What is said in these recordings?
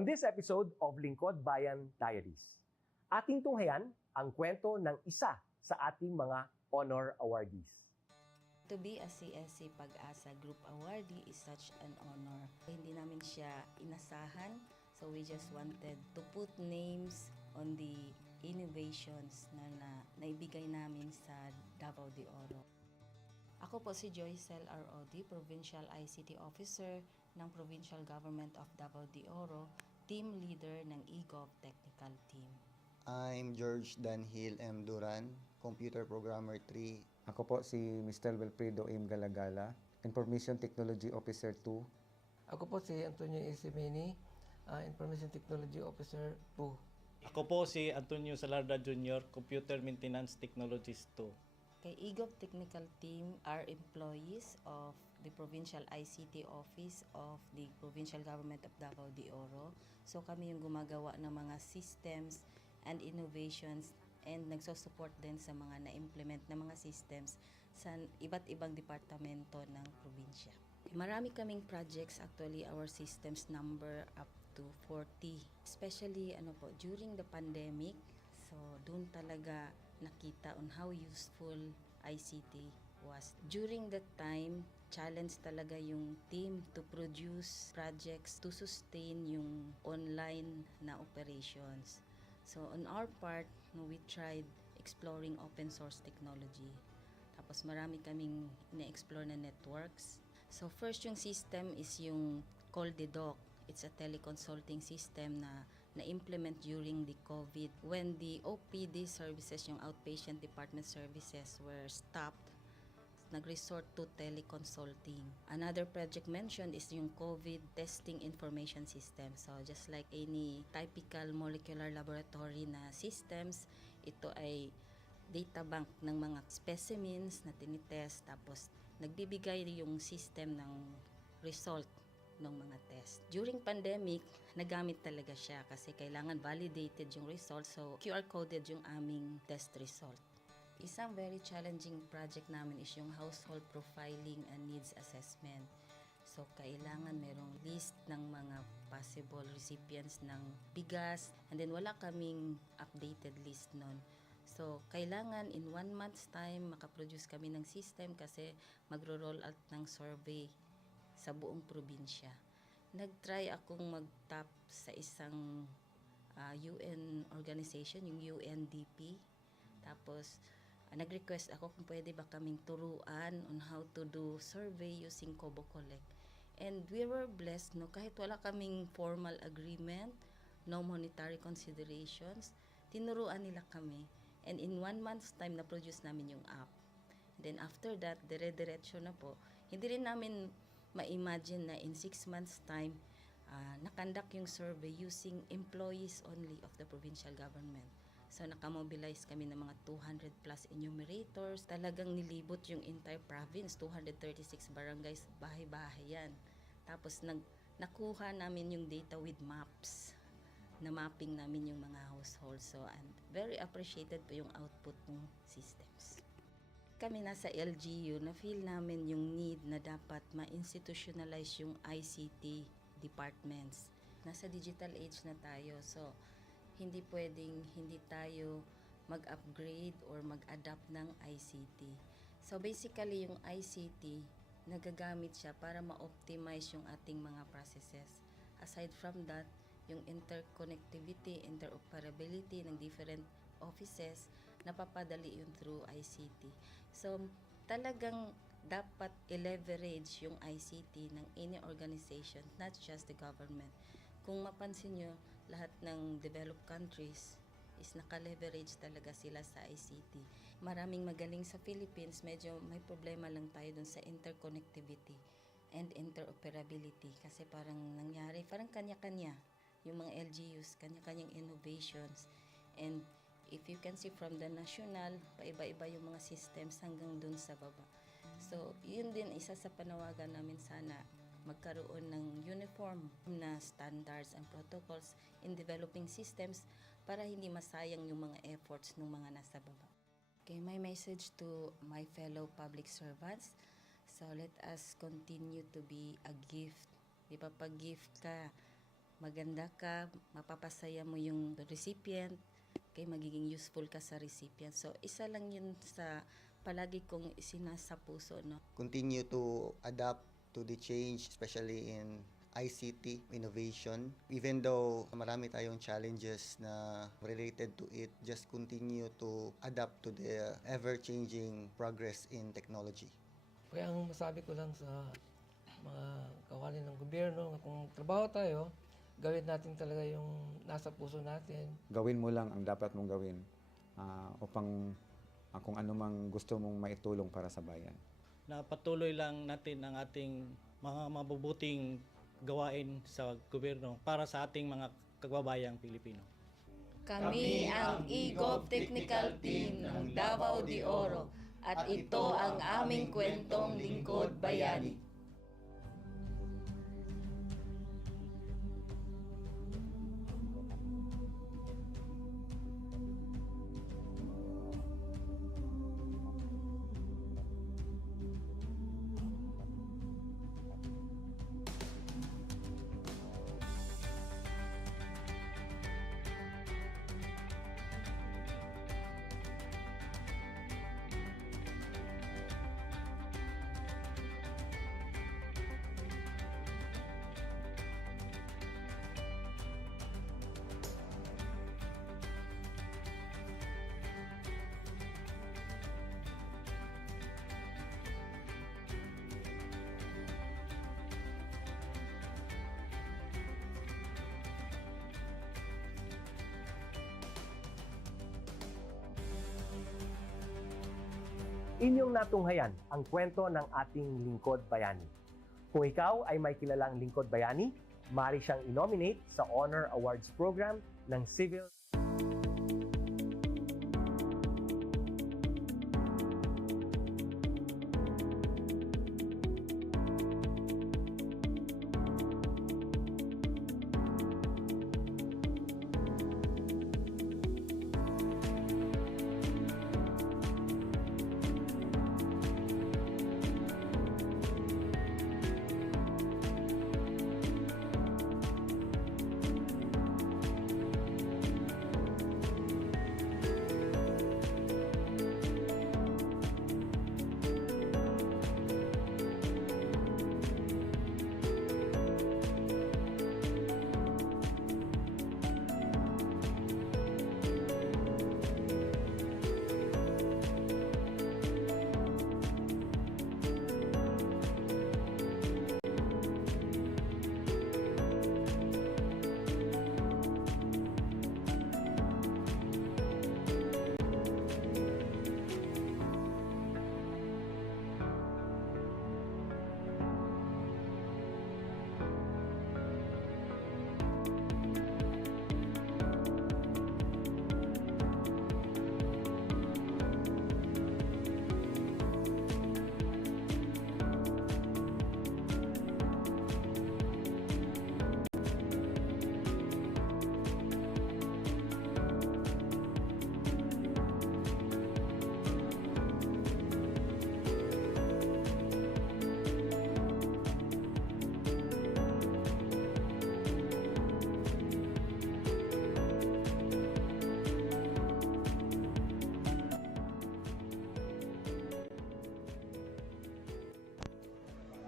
On this episode of Lingkod Bayan Diaries, ating tunghayan ang kwento ng isa sa ating mga honor awardees. To be a CSC Pag-asa Group Awardee is such an honor. Hindi namin siya inasahan, so we just wanted to put names on the innovations na naibigay namin sa Davao de Oro. Ako po si Joycel R.O.D., Provincial ICT Officer ng Provincial Government of Davao de Oro, Team Leader ng eGov Technical Team. I'm George Danhil M. Duran, Computer Programmer 3. Ako po si Mr. Wilfredo M. Galagala, Information Technology Officer 2. Ako po si Antonio Isimini, Information Technology Officer 2. Ako po si Antonio Salarda Jr., Computer Maintenance Technologist 2. Kay eGov Technical Team are employees of the Provincial ICT Office of the Provincial Government of Davao de Oro. So kami yung gumagawa ng mga systems and innovations and nagsusupport din sa mga na-implement na mga systems sa iba't ibang departamento ng probinsya. Marami kaming projects, actually our systems number up to 40. Especially during the pandemic, so doon talaga nakita on how useful ICT was. During that time, challenge talaga yung team to produce projects to sustain yung online na operations. So on our part, we tried exploring open source technology. Tapos marami kaming ina-explore na networks. So first yung system is yung CallDedoc. It's a teleconsulting system na na-implement during the COVID. When the OPD services, yung outpatient department services were stopped, nag-resort to teleconsulting. Another project mentioned is yung COVID testing information system. So just like any typical molecular laboratory na systems, ito ay data bank ng mga specimens na tinitest, tapos nagbibigay yung system ng result ng mga test. During pandemic, nagamit talaga siya kasi kailangan validated yung result, so QR coded yung aming test result. Isang very challenging project namin is yung household profiling and needs assessment. So, kailangan merong list ng mga possible recipients ng bigas, and then wala kaming updated list nun. So, kailangan in 1 month's time makaproduce kami ng system kasi magro-roll out ng survey sa buong probinsya. Nag-try akong mag-tap sa isang UN organization, yung UNDP. Tapos, nag-request ako kung pwede ba kaming turuan on how to do survey using Kobo Collect. And we were blessed, kahit wala kaming formal agreement, no monetary considerations, tinuruan nila kami. And in 1 month's time, na-produce namin yung app. And then after that, dire-diretso na po. Hindi rin namin ma-imagine na in 6 months' time, nakandak yung survey using employees only of the provincial government. So, nakamobilize kami ng mga 200 plus enumerators. Talagang nilibot yung entire province, 236 barangays, bahay-bahay yan. Tapos, nakuha namin yung data with maps. Na mapping namin yung mga households. So, and very appreciated po yung output ng systems. Kami nasa LGU, na-feel namin yung need na dapat ma-institutionalize yung ICT departments. Nasa digital age na tayo, so hindi pwedeng hindi tayo mag-upgrade or mag-adapt ng ICT. So basically, yung ICT, nagagamit siya para ma-optimize yung ating mga processes. Aside from that, yung interconnectivity, interoperability ng different offices, napapadali yun through ICT. So, talagang dapat i-leverage yung ICT ng any organization, not just the government. Kung mapansin nyo, lahat ng developed countries is naka-leverage talaga sila sa ICT. Maraming magaling sa Philippines, medyo may problema lang tayo dun sa interconnectivity and interoperability kasi parang nangyari, parang kanya-kanya yung mga LGUs, kanya-kanyang innovations. And if you can see from the national, paiba-iba yung mga systems hanggang dun sa baba. So, yun din isa sa panawagan namin, sana magkaroon ng uniform na standards and protocols in developing systems para hindi masayang yung mga efforts ng mga nasa baba. Okay, my message to my fellow public servants, so let us continue to be a gift. Di ba, pag gift ka, maganda ka, mapapasaya mo yung recipient, kay magiging useful ka sa recipient. So, isa lang yun sa palagi kong isinasa puso, no? Continue to adapt to the change, especially in ICT innovation. Even though marami tayong challenges na related to it, just continue to adapt to the ever-changing progress in technology. Kaya ang masabi ko lang sa mga kawani ng gobyerno, kung trabaho tayo, gawin natin talaga yung nasa puso natin. Gawin mo lang ang dapat mong gawin upang kung ano mang gusto mong maitulong para sa bayan. Na patuloy lang natin ang ating mga mabubuting gawain sa gobyerno para sa ating mga kababayang Pilipino. Kami ang EGOV Technical Team ng Davao de Oro at ito ang aming kwentong lingkod bayani. Inyong natunghayan ang kwento ng ating lingkod bayani. Kung ikaw ay may kilalang lingkod bayani, maaari siyang i-nominate sa Honor Awards Program ng Civil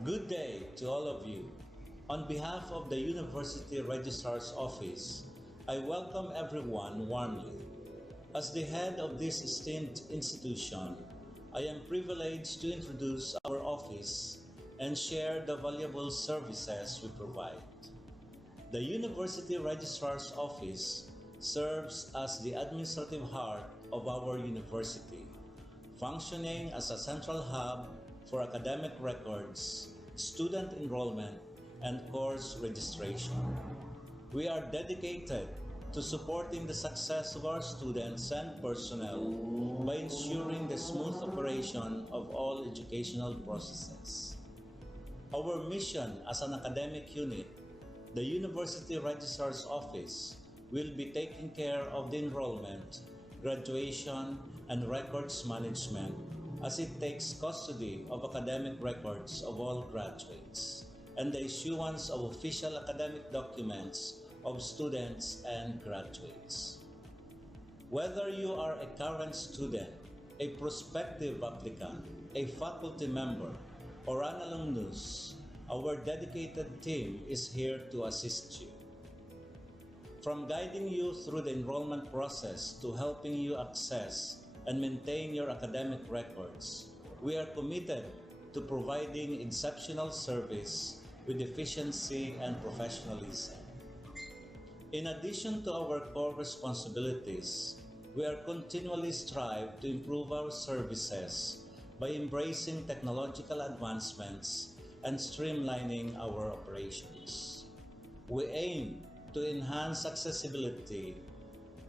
Good day to all of you. On behalf of the University Registrar's Office, I welcome everyone warmly. As the head of this esteemed institution, I am privileged to introduce our office and share the valuable services we provide. The University Registrar's Office serves as the administrative heart of our university, functioning as a central hub for academic records, student enrollment, and course registration. We are dedicated to supporting the success of our students and personnel by ensuring the smooth operation of all educational processes. Our mission as an academic unit, the University Registrar's Office, will be taking care of the enrollment, graduation, and records management as it takes custody of academic records of all graduates and the issuance of official academic documents of students and graduates. Whether you are a current student, a prospective applicant, a faculty member, or an alumnus, our dedicated team is here to assist you. From guiding you through the enrollment process to helping you access and maintain your academic records, we are committed to providing exceptional service with efficiency and professionalism. In addition to our core responsibilities, we are continually strive to improve our services by embracing technological advancements and streamlining our operations. We aim to enhance accessibility,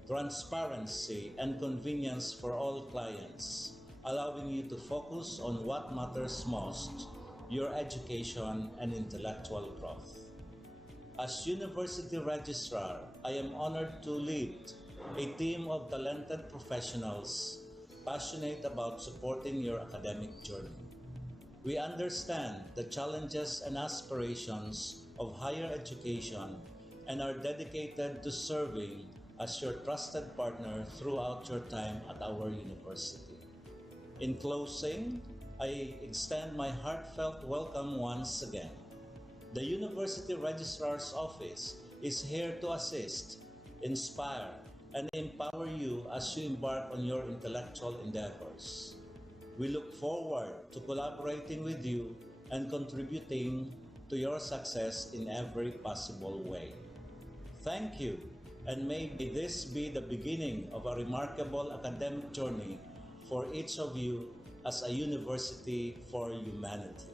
transparency, and convenience for all clients, allowing you to focus on what matters most, your education and intellectual growth. As University Registrar, I am honored to lead a team of talented professionals passionate about supporting your academic journey. We understand the challenges and aspirations of higher education and are dedicated to serving as your trusted partner throughout your time at our university. In closing, I extend my heartfelt welcome once again. The University Registrar's Office is here to assist, inspire, and empower you as you embark on your intellectual endeavors. We look forward to collaborating with you and contributing to your success in every possible way. Thank you, and may this be the beginning of a remarkable academic journey for each of you as a university for humanity.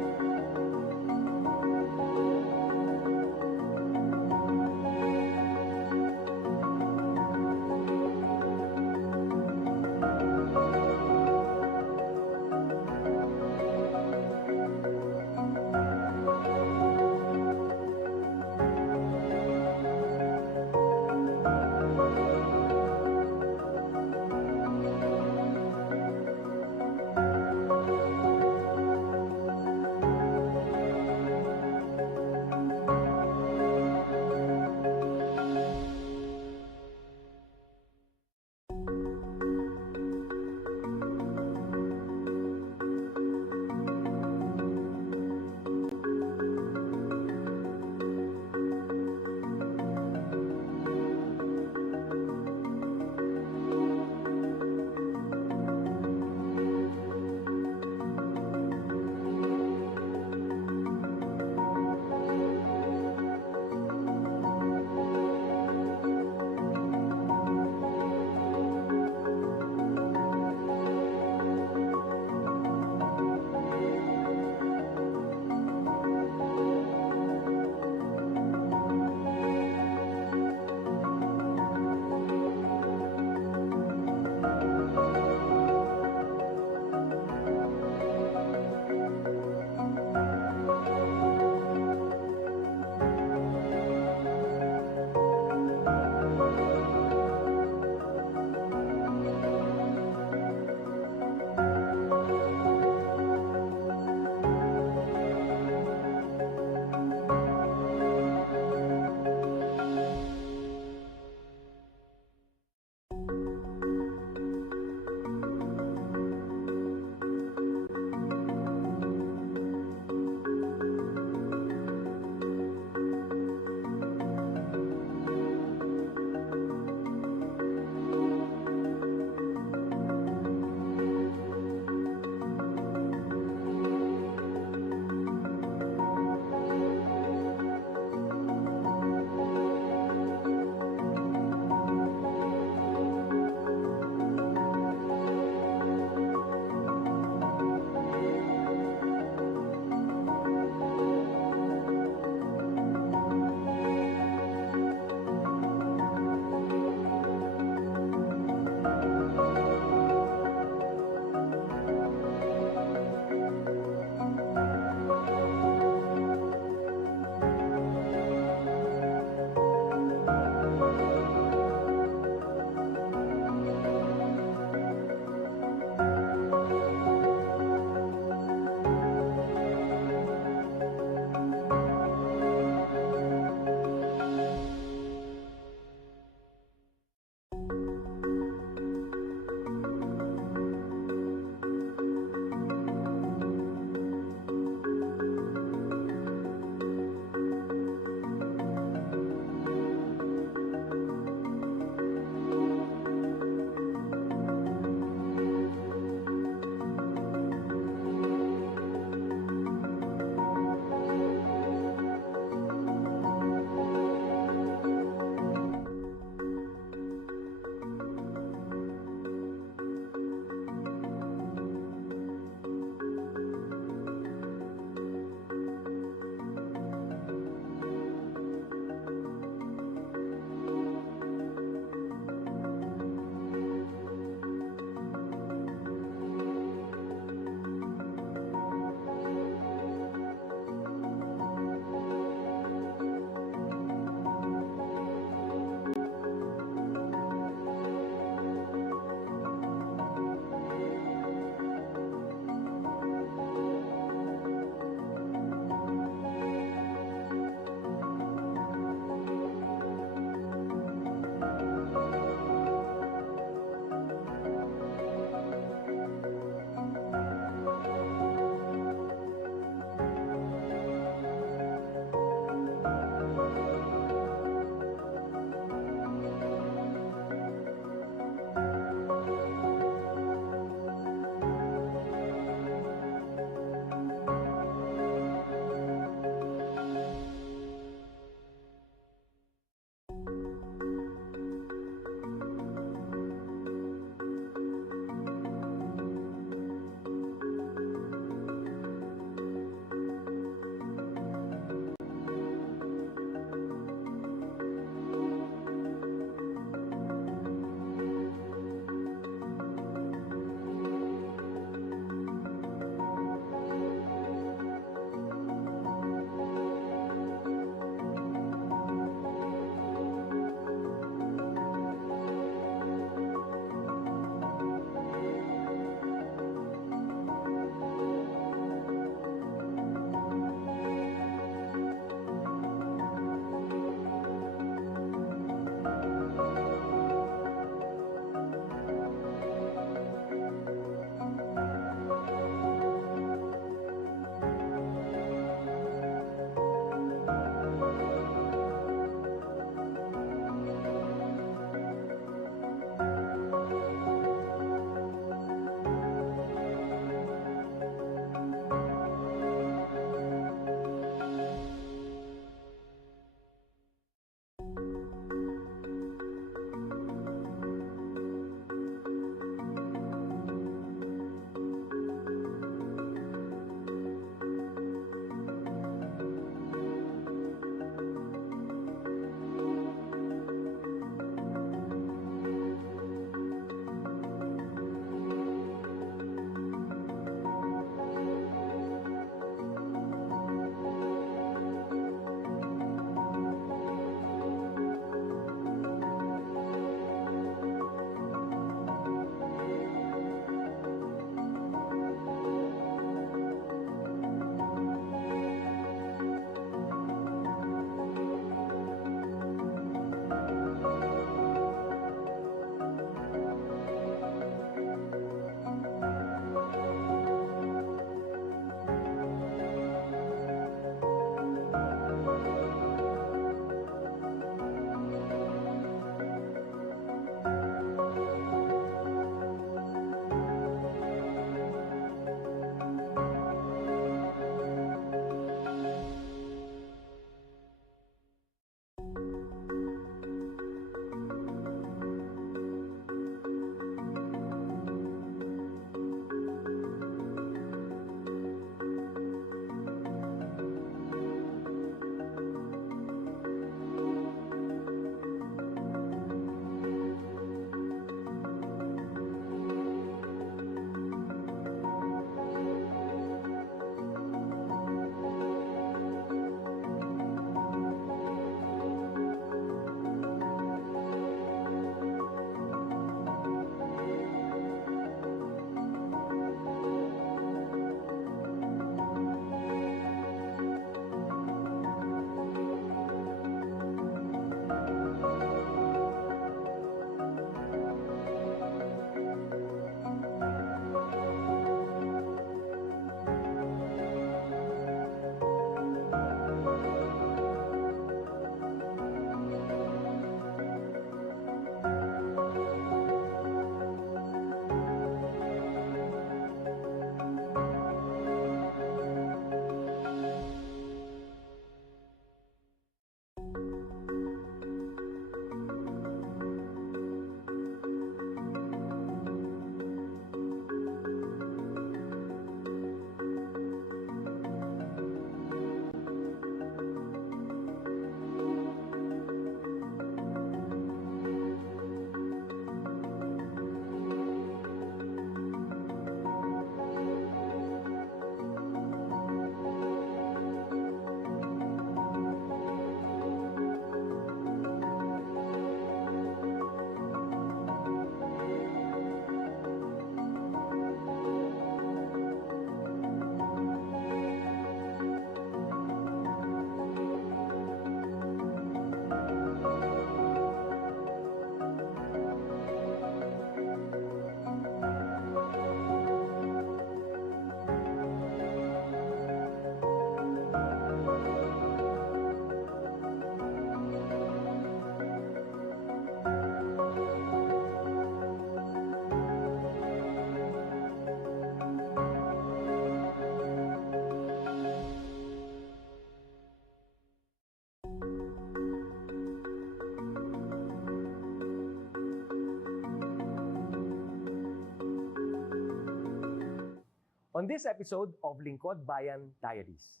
On this episode of Lingkod Bayan Diaries,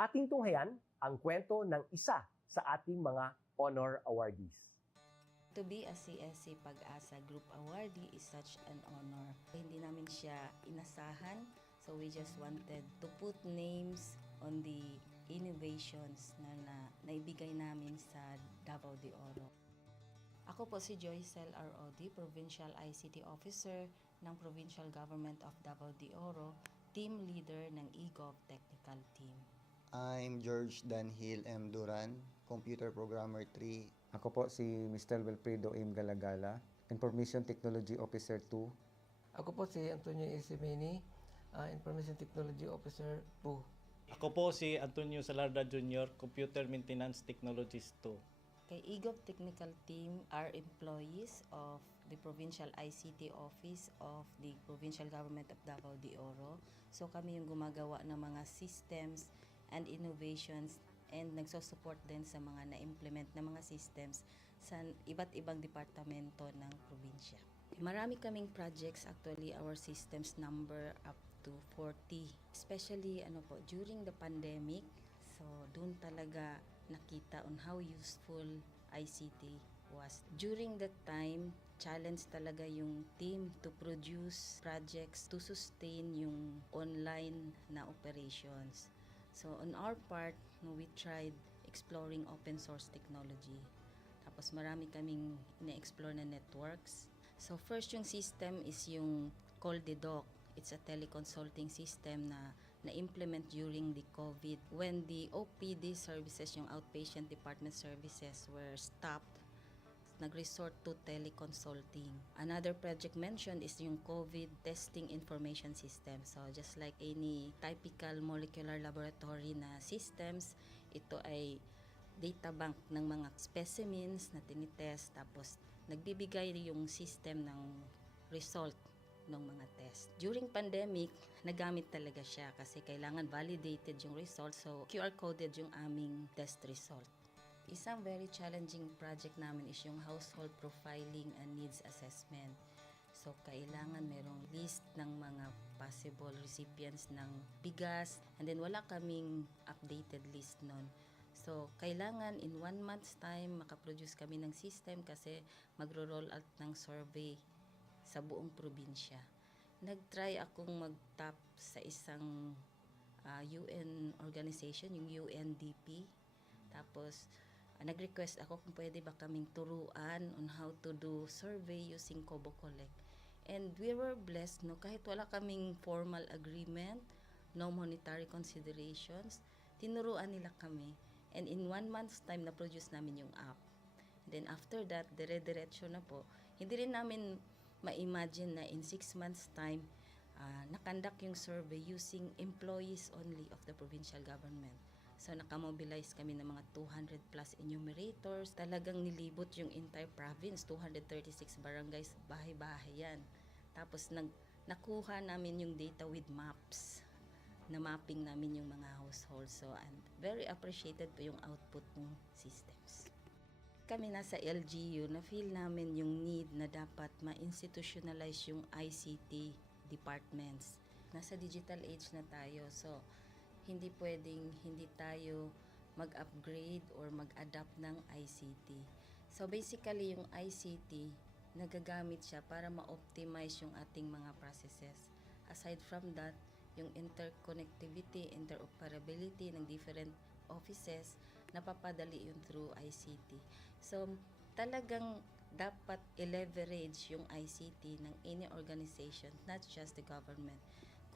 ating tunghayan ang kwento ng isa sa ating mga honor awardees. To be a CSC Pag-asa Group Awardee is such an honor. Hindi namin siya inasahan, so we just wanted to put names on the innovations na naibigay namin sa Davao de Oro. Ako po si Joycel R.O.D., Provincial ICT Officer ng Provincial Government of Davao de Oro, Team Leader ng eGov Technical Team. I'm George Danhil M. Duran, Computer Programmer 3. Ako po si Mr. Wilfredo M. Galagala, Information Technology Officer 2. Ako po si Antonio Isimini, Information Technology Officer 2. Ako po si Antonio Salarda Jr., Computer Maintenance Technologist 2. Kay eGov Technical Team are employees of the Provincial ICT Office of the Provincial Government of Davao de Oro. So kami yung gumagawa ng mga systems and innovations and nagsusupport din sa mga na-implement na mga systems sa iba't ibang departamento ng probinsya. Marami kaming projects, actually our systems number up to 40. Especially during the pandemic, so doon talaga nakita on how useful ICT was. During that time, challenge talaga yung team to produce projects to sustain yung online na operations. So on our part, we tried exploring open source technology. Tapos marami kaming ina-explore na networks. So first yung system is yung CallDedoc. It's a teleconsulting system na na-implement during the COVID. When the OPD services, yung outpatient department services were stopped, nag-resort to teleconsulting. Another project mentioned is yung COVID testing information system. So just like any typical molecular laboratory na systems, ito ay data bank ng mga specimens na tinitest, tapos nagbibigay yung system ng result ng mga test. During pandemic, nagamit talaga siya kasi kailangan validated yung result, so QR-coded yung aming test result. Isang very challenging project namin is yung household profiling and needs assessment. So kailangan merong list ng mga possible recipients ng bigas, and then wala kaming updated list nun. So kailangan in 1 month's time makaproduce kami ng system kasi magro-roll out ng survey sa buong probinsya. Nag-try akong mag-tap sa isang UN organization, yung UNDP. Tapos, nag-request ako kung pwede ba kaming turuan on how to do survey using Kobo Collect. And we were blessed, kahit wala kaming formal agreement, no monetary considerations, tinuruan nila kami. And in 1 month's time, na-produce namin yung app. And then after that, dire-diretso na po. Hindi rin namin ma-imagine na in 6 months' time, nakandak yung survey using employees only of the provincial government. So nakamobilize kami ng mga 200 plus enumerators. Talagang nilibot yung entire province, 236 barangays, bahay-bahay yan. Tapos nakuha namin yung data with maps. Na mapping namin yung mga households. So and very appreciated po yung output ng systems. Kami nasa LGU, na-feel namin yung need na dapat ma-institutionalize yung ICT departments. Nasa digital age na tayo, so hindi pwedeng hindi tayo mag-upgrade or mag-adapt ng ICT. So basically, yung ICT, nagagamit siya para ma-optimize yung ating mga processes. Aside from that, yung interconnectivity, interoperability ng different offices, napapadali yun through ICT. So, talagang dapat i-leverage yung ICT ng any organization, not just the government.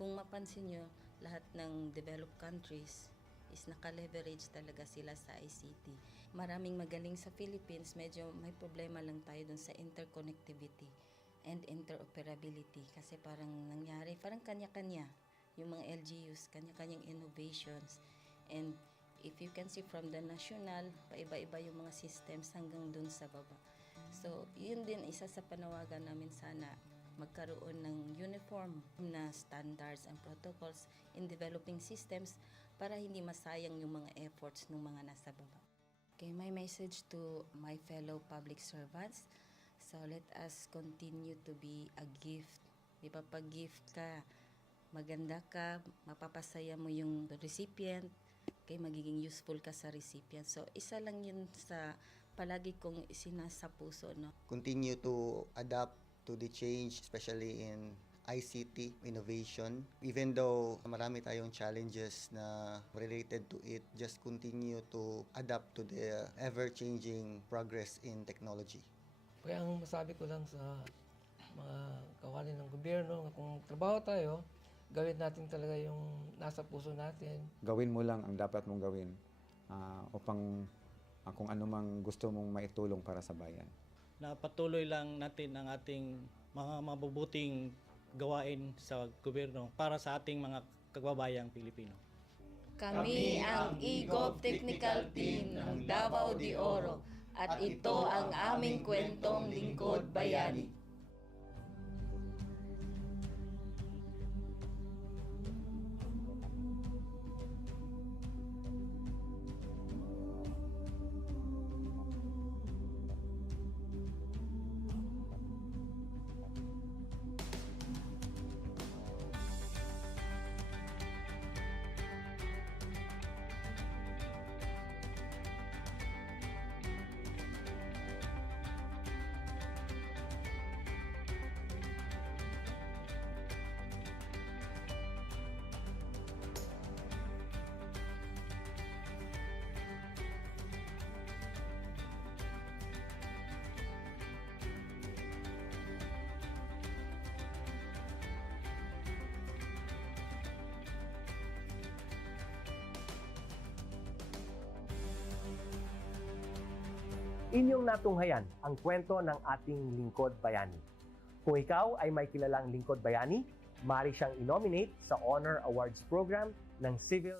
Kung mapansin nyo, lahat ng developed countries is naka-leverage talaga sila sa ICT. Maraming magaling sa Philippines, medyo may problema lang tayo dun sa interconnectivity and interoperability kasi parang nangyari, parang kanya-kanya yung mga LGUs, kanya-kanyang innovations. And if you can see from the national, paiba-iba yung mga systems hanggang dun sa baba. So, yun din isa sa panawagan namin, sana magkaroon ng uniform na standards and protocols in developing systems para hindi masayang yung mga efforts ng mga nasa baba. Okay, my message to my fellow public servants, so let us continue to be a gift. Di ba, pag gift ka, maganda ka, mapapasaya mo yung recipient, kay magiging useful ka sa recipient. So, isa lang yun sa palagi kong isinasa puso, no? Continue to adapt to the change, especially in ICT innovation. Even though marami tayong challenges na related to it, just continue to adapt to the ever-changing progress in technology. Kaya ang masabi ko lang sa mga kawani ng gobyerno, kung trabaho tayo, gawin natin talaga yung nasa puso natin. Gawin mo lang ang dapat mong gawin upang kung ano mang gusto mong maitulong para sa bayan. Na patuloy lang natin ang ating mga mabubuting gawain sa gobyerno para sa ating mga kababayang Pilipino. Kami ang EGOV Technical Team ng Davao de Oro at ito ang aming kwentong Lingkod Bayani. Inyong natunghayan ang kwento ng ating lingkod bayani. Kung ikaw ay may kilalang lingkod bayani, maaari siyang i-nominate sa Honor Awards Program ng Civil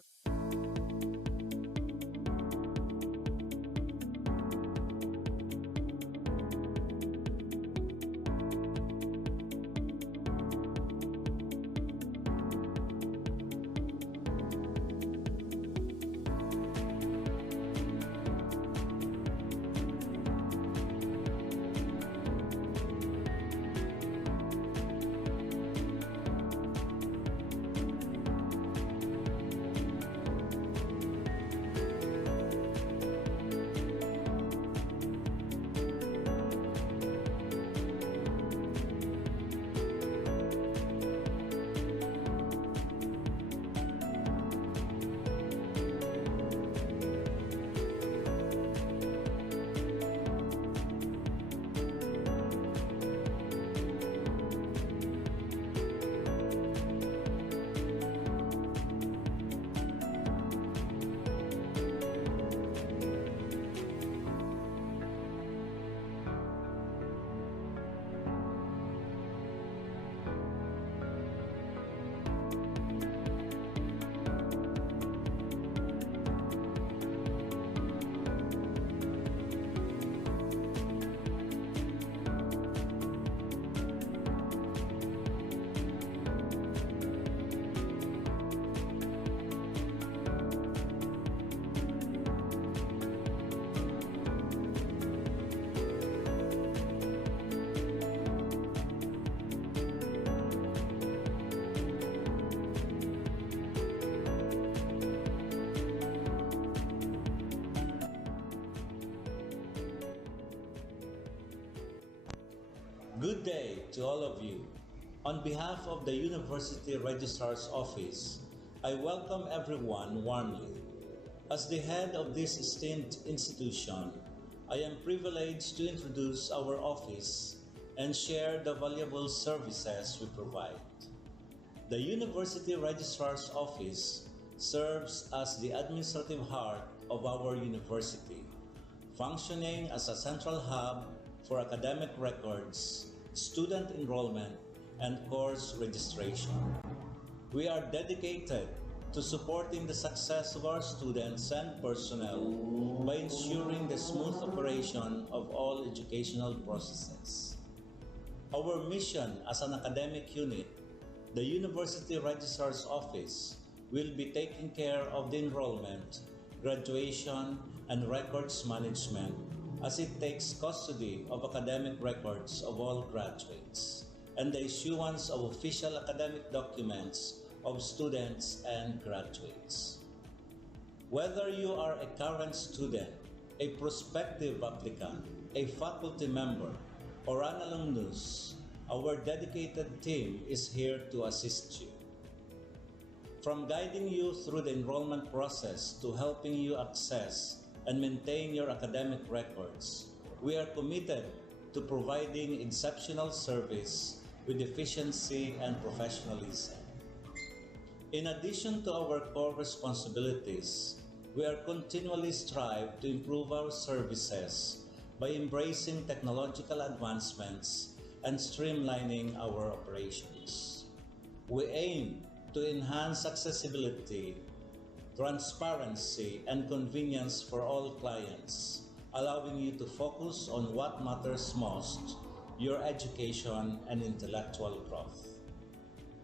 Good day to all of you. On behalf of the University Registrar's Office, I welcome everyone warmly. As the head of this esteemed institution, I am privileged to introduce our office and share the valuable services we provide. The University Registrar's Office serves as the administrative heart of our university, functioning as a central hub for academic records, student enrollment, and course registration. We are dedicated to supporting the success of our students and personnel by ensuring the smooth operation of all educational processes. Our mission as an academic unit, the University Registrar's Office, will be taking care of the enrollment, graduation, and records management as it takes custody of academic records of all graduates and the issuance of official academic documents of students and graduates. Whether you are a current student, a prospective applicant, a faculty member, or an alumnus, our dedicated team is here to assist you. From guiding you through the enrollment process to helping you access and maintain your academic records, we are committed to providing exceptional service with efficiency and professionalism. In addition to our core responsibilities, we are continually strive to improve our services by embracing technological advancements and streamlining our operations. We aim to enhance accessibility, transparency, and convenience for all clients, allowing you to focus on what matters most, your education and intellectual growth.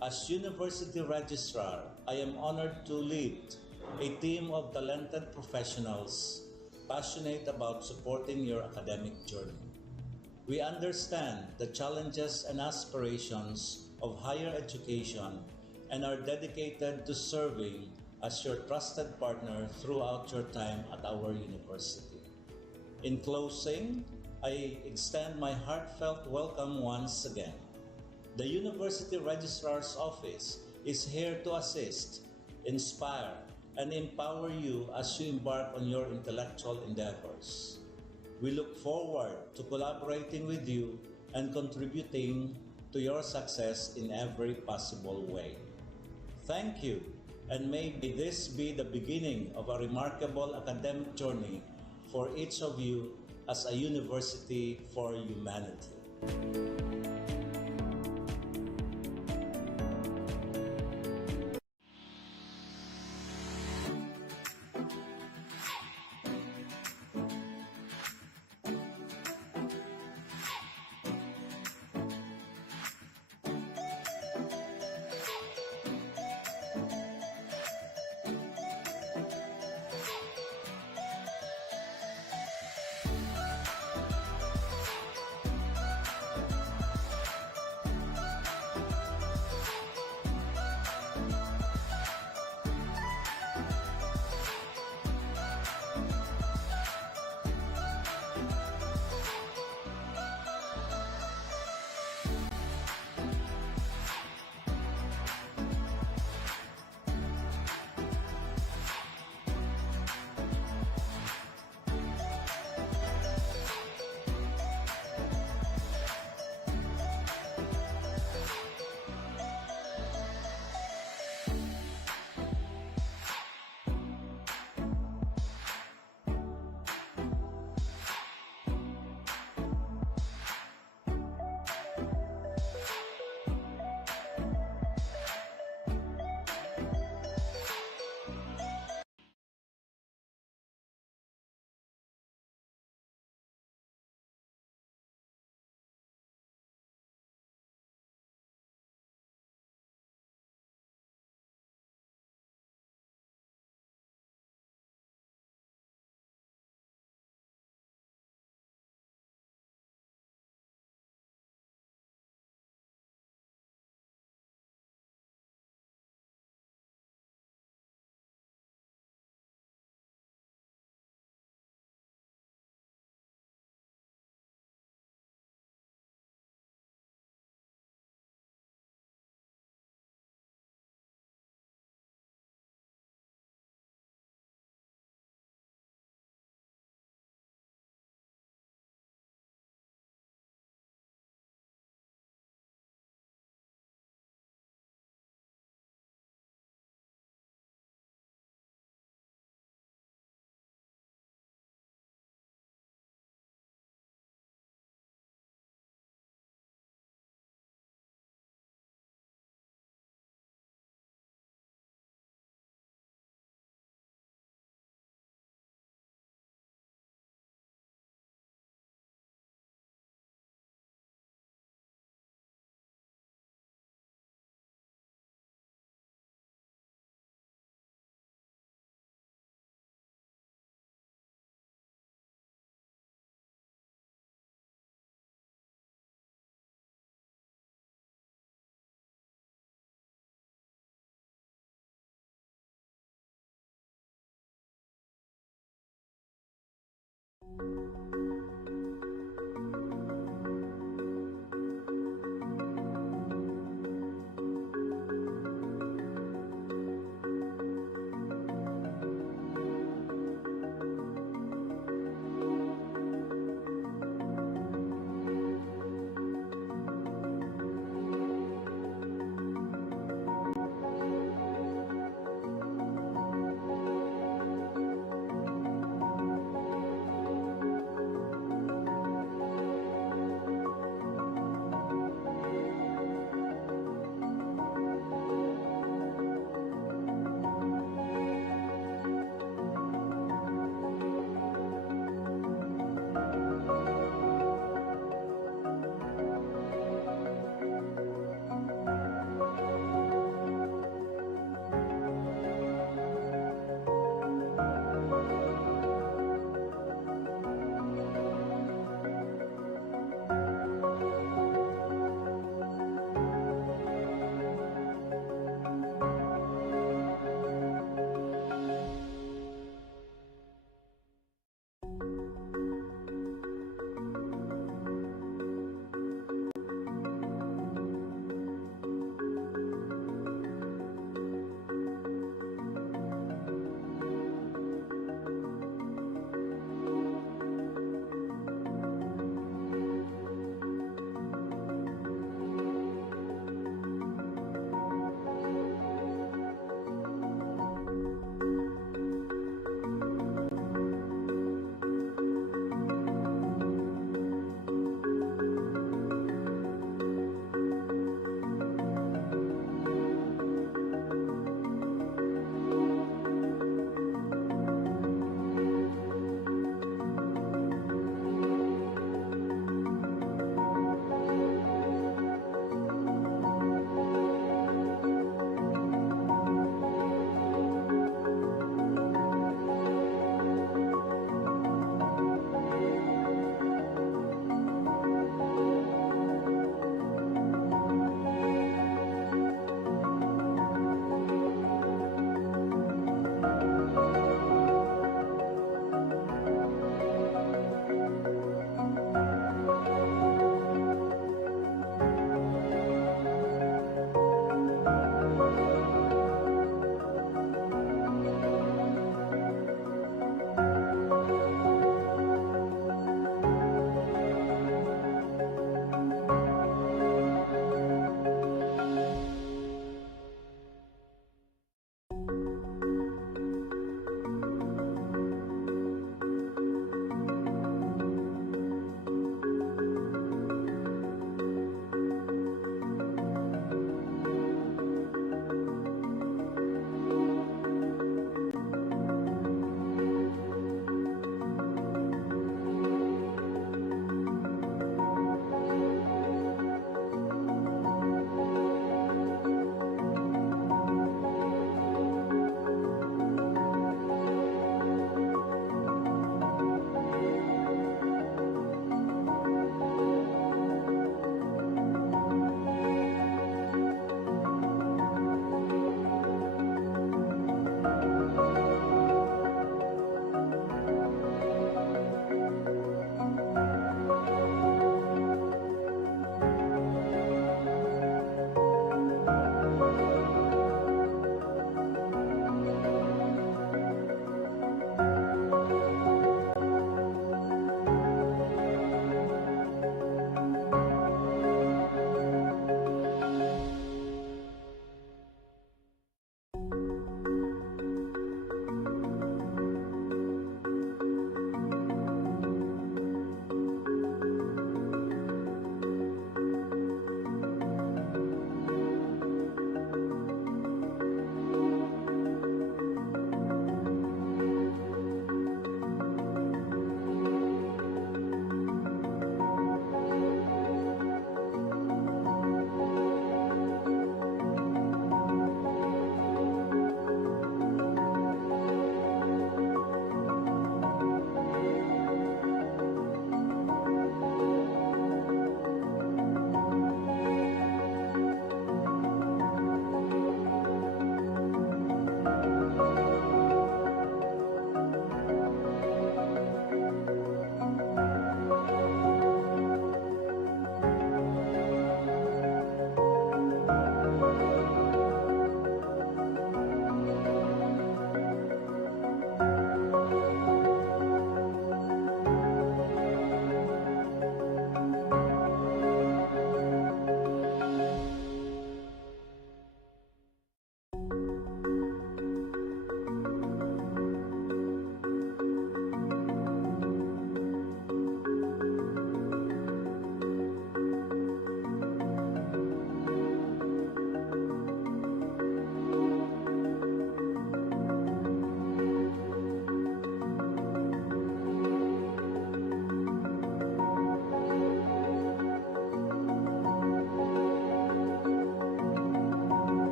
As University Registrar, I am honored to lead a team of talented professionals passionate about supporting your academic journey. We understand the challenges and aspirations of higher education and are dedicated to serving as your trusted partner throughout your time at our university. In closing, I extend my heartfelt welcome once again. The University Registrar's Office is here to assist, inspire, and empower you as you embark on your intellectual endeavors. We look forward to collaborating with you and contributing to your success in every possible way. Thank you, and may this be the beginning of a remarkable academic journey for each of you as a university for humanity.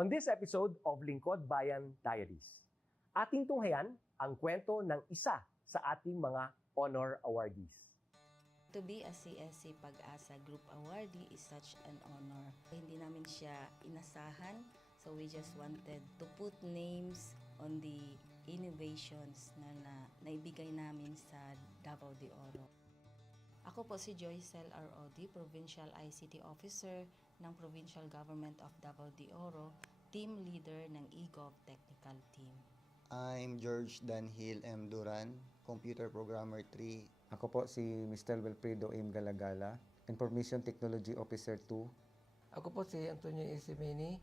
On this episode of Lingkod Bayan Diaries, ating tunghayan ang kwento ng isa sa ating mga honor awardees. To be a CSC Pag-asa Group Awardee is such an honor. Hindi namin siya inasahan, so we just wanted to put names on the innovations na naibigay namin sa Davao de Oro. Ako po si Joycel R.O.D., Provincial ICT Officer ng Provincial Government of Davao de Oro, Team Leader ng eGov Technical Team. I'm George Danhil M. Duran, Computer Programmer 3. Ako po si Mr. Wilfredo M. Galagala, Information Technology Officer 2. Ako po si Antonio Isimeni,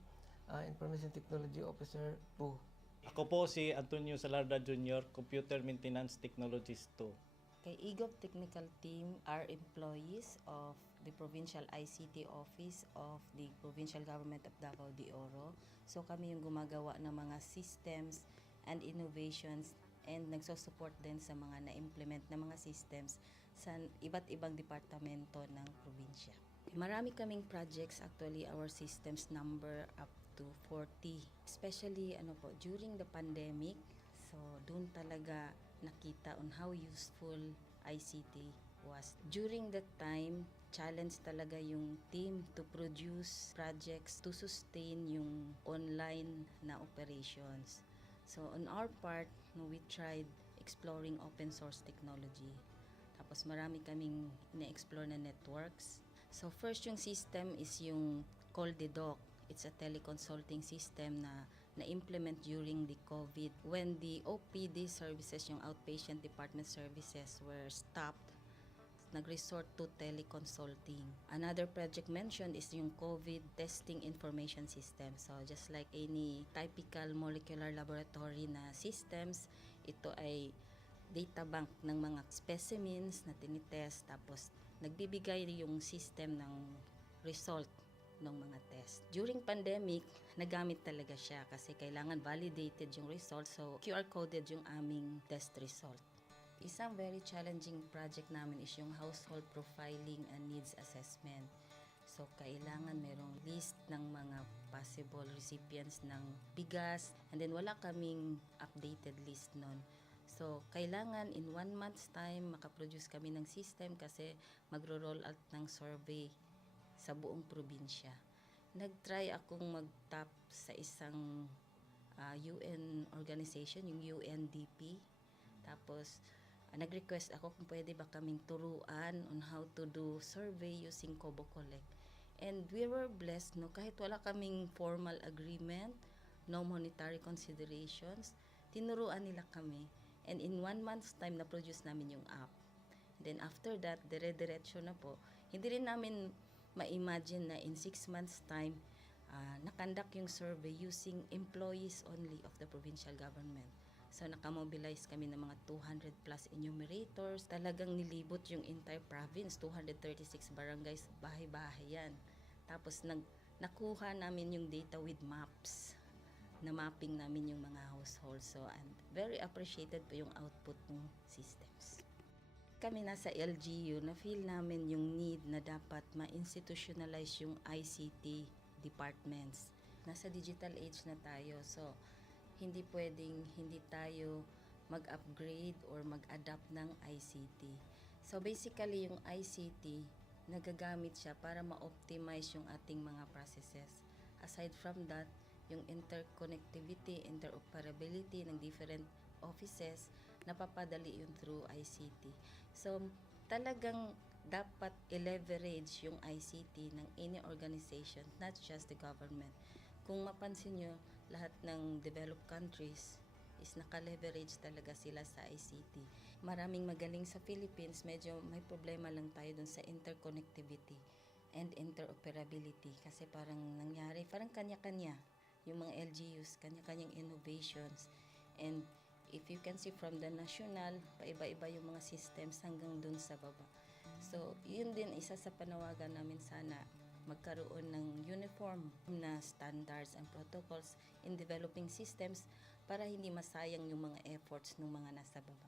Information Technology Officer 2. Ako po si Antonio Salarda Jr., Computer Maintenance Technologist 2. Kay eGov Technical Team are employees of the Provincial ICT Office of the Provincial Government of Davao de Oro. So kami yung gumagawa ng mga systems and innovations and nagsusupport din sa mga na-implement na mga systems sa iba't ibang departamento ng probinsya. Marami kaming projects, actually our systems number up to 40. Especially during the pandemic, so doon talaga nakita on how useful ICT was. During that time, challenge talaga yung team to produce projects to sustain yung online na operations. So on our part, we tried exploring open source technology. Tapos marami kaming na-explore na networks. So first yung system is yung CallDedoc. It's a teleconsulting system na na-implement during the COVID. When the OPD services, yung outpatient department services were stopped, nag-resort to teleconsulting. Another project mentioned is yung COVID testing information system. So just like any typical molecular laboratory na systems, ito ay data bank ng mga specimens na tinitest, tapos nagbibigay yung system ng result ng mga test. During pandemic, nagamit talaga siya kasi kailangan validated yung result, so QR coded yung aming test result. Isang very challenging project namin is yung household profiling and needs assessment. So, kailangan merong list ng mga possible recipients ng bigas, and then wala kaming updated list nun. So, kailangan in 1 month's time makaproduce kami ng system kasi magro-roll out ng survey sa buong probinsya. Nag-try akong mag-tap sa isang UN organization, yung UNDP. Tapos, nag-request ako kung pwede ba kaming turuan on how to do survey using Kobo Collect. And we were blessed, kahit wala kaming formal agreement, no monetary considerations, tinuruan nila kami. And in 1 month's time, na-produce namin yung app. Then after that, dire-diretso na po. Hindi rin namin ma-imagine na in 6 months' time, nakandak yung survey using employees only of the provincial government. So, nakamobilize kami ng mga 200 plus enumerators. Talagang nilibot yung entire province, 236 barangays, bahay-bahay yan. Tapos, nakuha namin yung data with maps. Na mapping namin yung mga households. So, and very appreciated po yung output ng systems. Kami nasa LGU, na-feel namin yung need na dapat ma-institutionalize yung ICT departments. Nasa digital age na tayo, so hindi pwedeng hindi tayo mag-upgrade or mag-adapt ng ICT. So basically, yung ICT, nagagamit siya para ma-optimize yung ating mga processes. Aside from that, yung interconnectivity, interoperability ng different offices, napapadali yun through ICT. So talagang dapat i-leverage yung ICT ng any organization, not just the government. Kung mapansin nyo, lahat ng developed countries is naka-leverage talaga sila sa ICT. Maraming magaling sa Philippines, medyo may problema lang tayo dun sa interconnectivity and interoperability kasi parang nangyari, parang kanya-kanya yung mga LGUs, kanya-kanyang innovations. And if you can see from the national, paiba-iba yung mga systems hanggang dun sa baba. So, yun din isa sa panawagan namin sana magkaroon ng uniform na standards and protocols in developing systems para hindi masayang yung mga efforts ng mga nasa baba.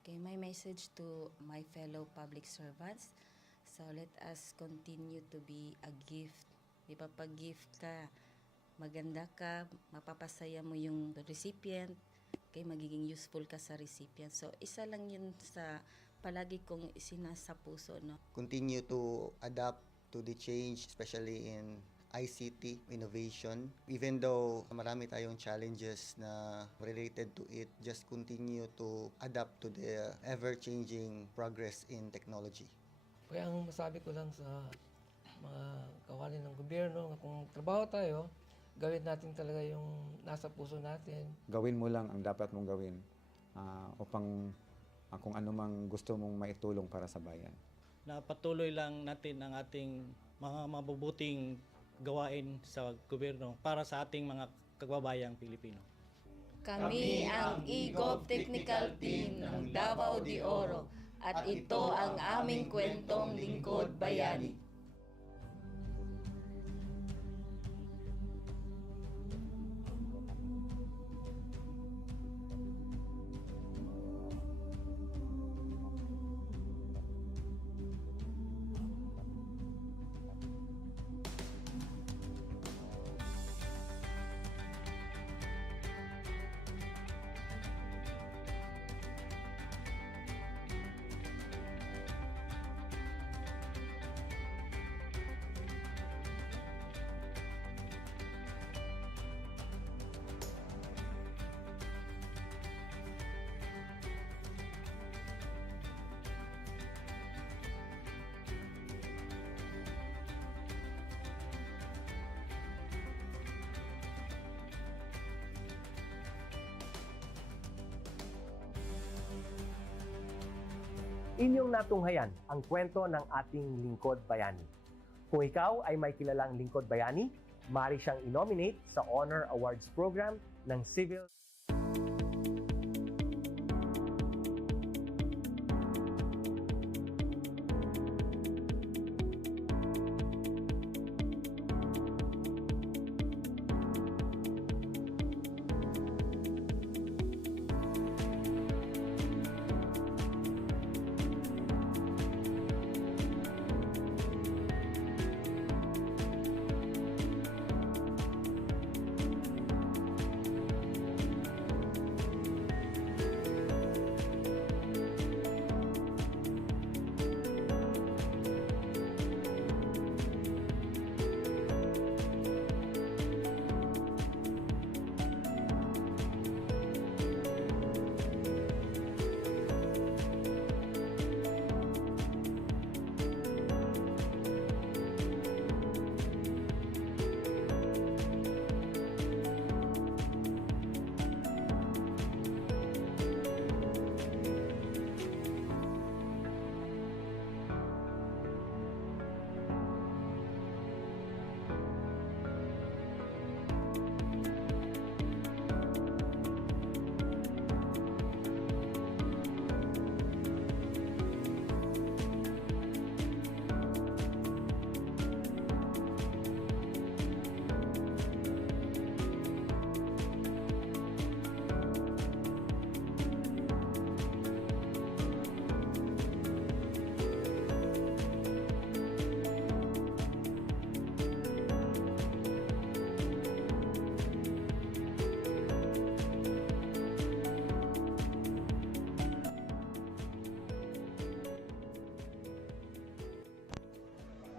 Okay, my message to my fellow public servants, so let us continue to be a gift. Di ba, pag gift ka, maganda ka, mapapasaya mo yung recipient, kay magiging useful ka sa recipient. So, isa lang yun sa palagi kong isinasa puso, no? Continue to adapt to the change, especially in ICT innovation. Even though marami tayong challenges na related to it, just continue to adapt to the ever-changing progress in technology. Kaya ang masabi ko lang sa mga kawani ng gobyerno, kung trabaho tayo, gawin natin talaga yung nasa puso natin. Gawin mo lang ang dapat mong gawin upang kung ano mang gusto mong maitulong para sa bayan. Na patuloy lang natin ang ating mga mabubuting gawain sa gobyerno para sa ating mga kababayang Pilipino. Kami ang EGOV Technical Team ng Davao de Oro at ito ang aming kwentong lingkod bayani. Inyong natunghayan ang kwento ng ating lingkod bayani. Kung ikaw ay may kilalang lingkod bayani, maaari siyang i-nominate sa Honor Awards Program ng Civil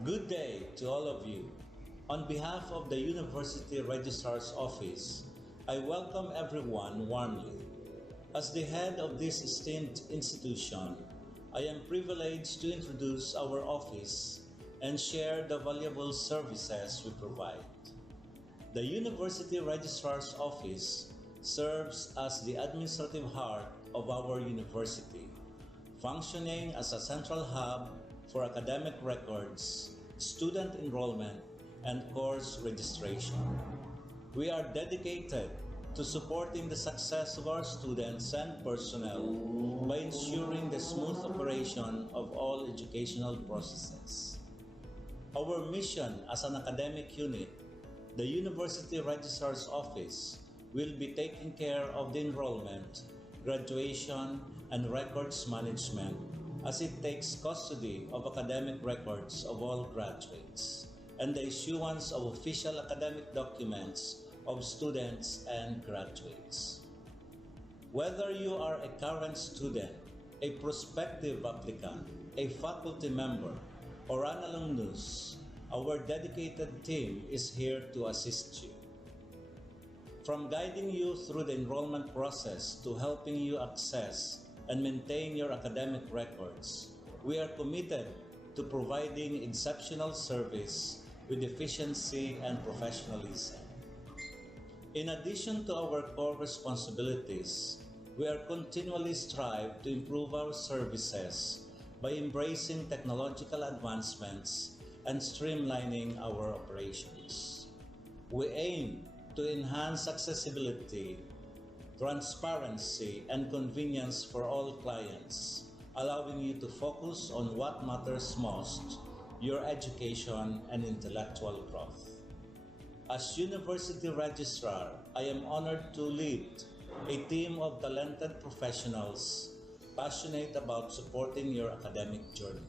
Good day to all of you. On behalf of the University Registrar's Office, I welcome everyone warmly. As the head of this esteemed institution, I am privileged to introduce our office and share the valuable services we provide. The University Registrar's Office serves as the administrative heart of our university, functioning as a central hub for academic records, student enrollment, and course registration. We are dedicated to supporting the success of our students and personnel by ensuring the smooth operation of all educational processes. Our mission as an academic unit, the University Registrar's Office, will be taking care of the enrollment, graduation, and records management as it takes custody of academic records of all graduates. and the issuance of official academic documents of students and graduates. Whether you are a current student, a prospective applicant, a faculty member, or an alumnus, our dedicated team is here to assist you. From guiding you through the enrollment process to helping you access and maintain your academic records, we are committed to providing exceptional service with efficiency and professionalism. In addition to our core responsibilities, we are continually strive to improve our services by embracing technological advancements and streamlining our operations. We aim to enhance accessibility, transparency, and convenience for all clients, allowing you to focus on what matters most, your education and intellectual growth. As University Registrar, I am honored to lead a team of talented professionals passionate about supporting your academic journey.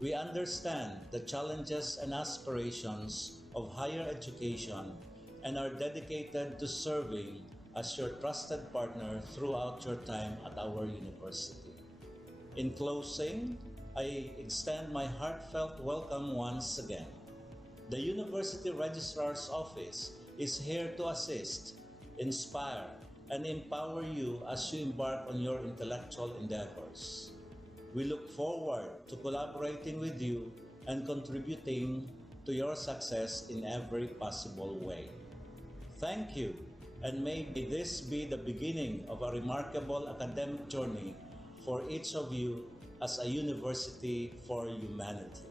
We understand the challenges and aspirations of higher education and are dedicated to serving as your trusted partner throughout your time at our university. In closing, I extend my heartfelt welcome once again. The University Registrar's Office is here to assist, inspire, and empower you as you embark on your intellectual endeavors. We look forward to collaborating with you and contributing to your success in every possible way. Thank you, and may this be the beginning of a remarkable academic journey for each of you as a university for humanity.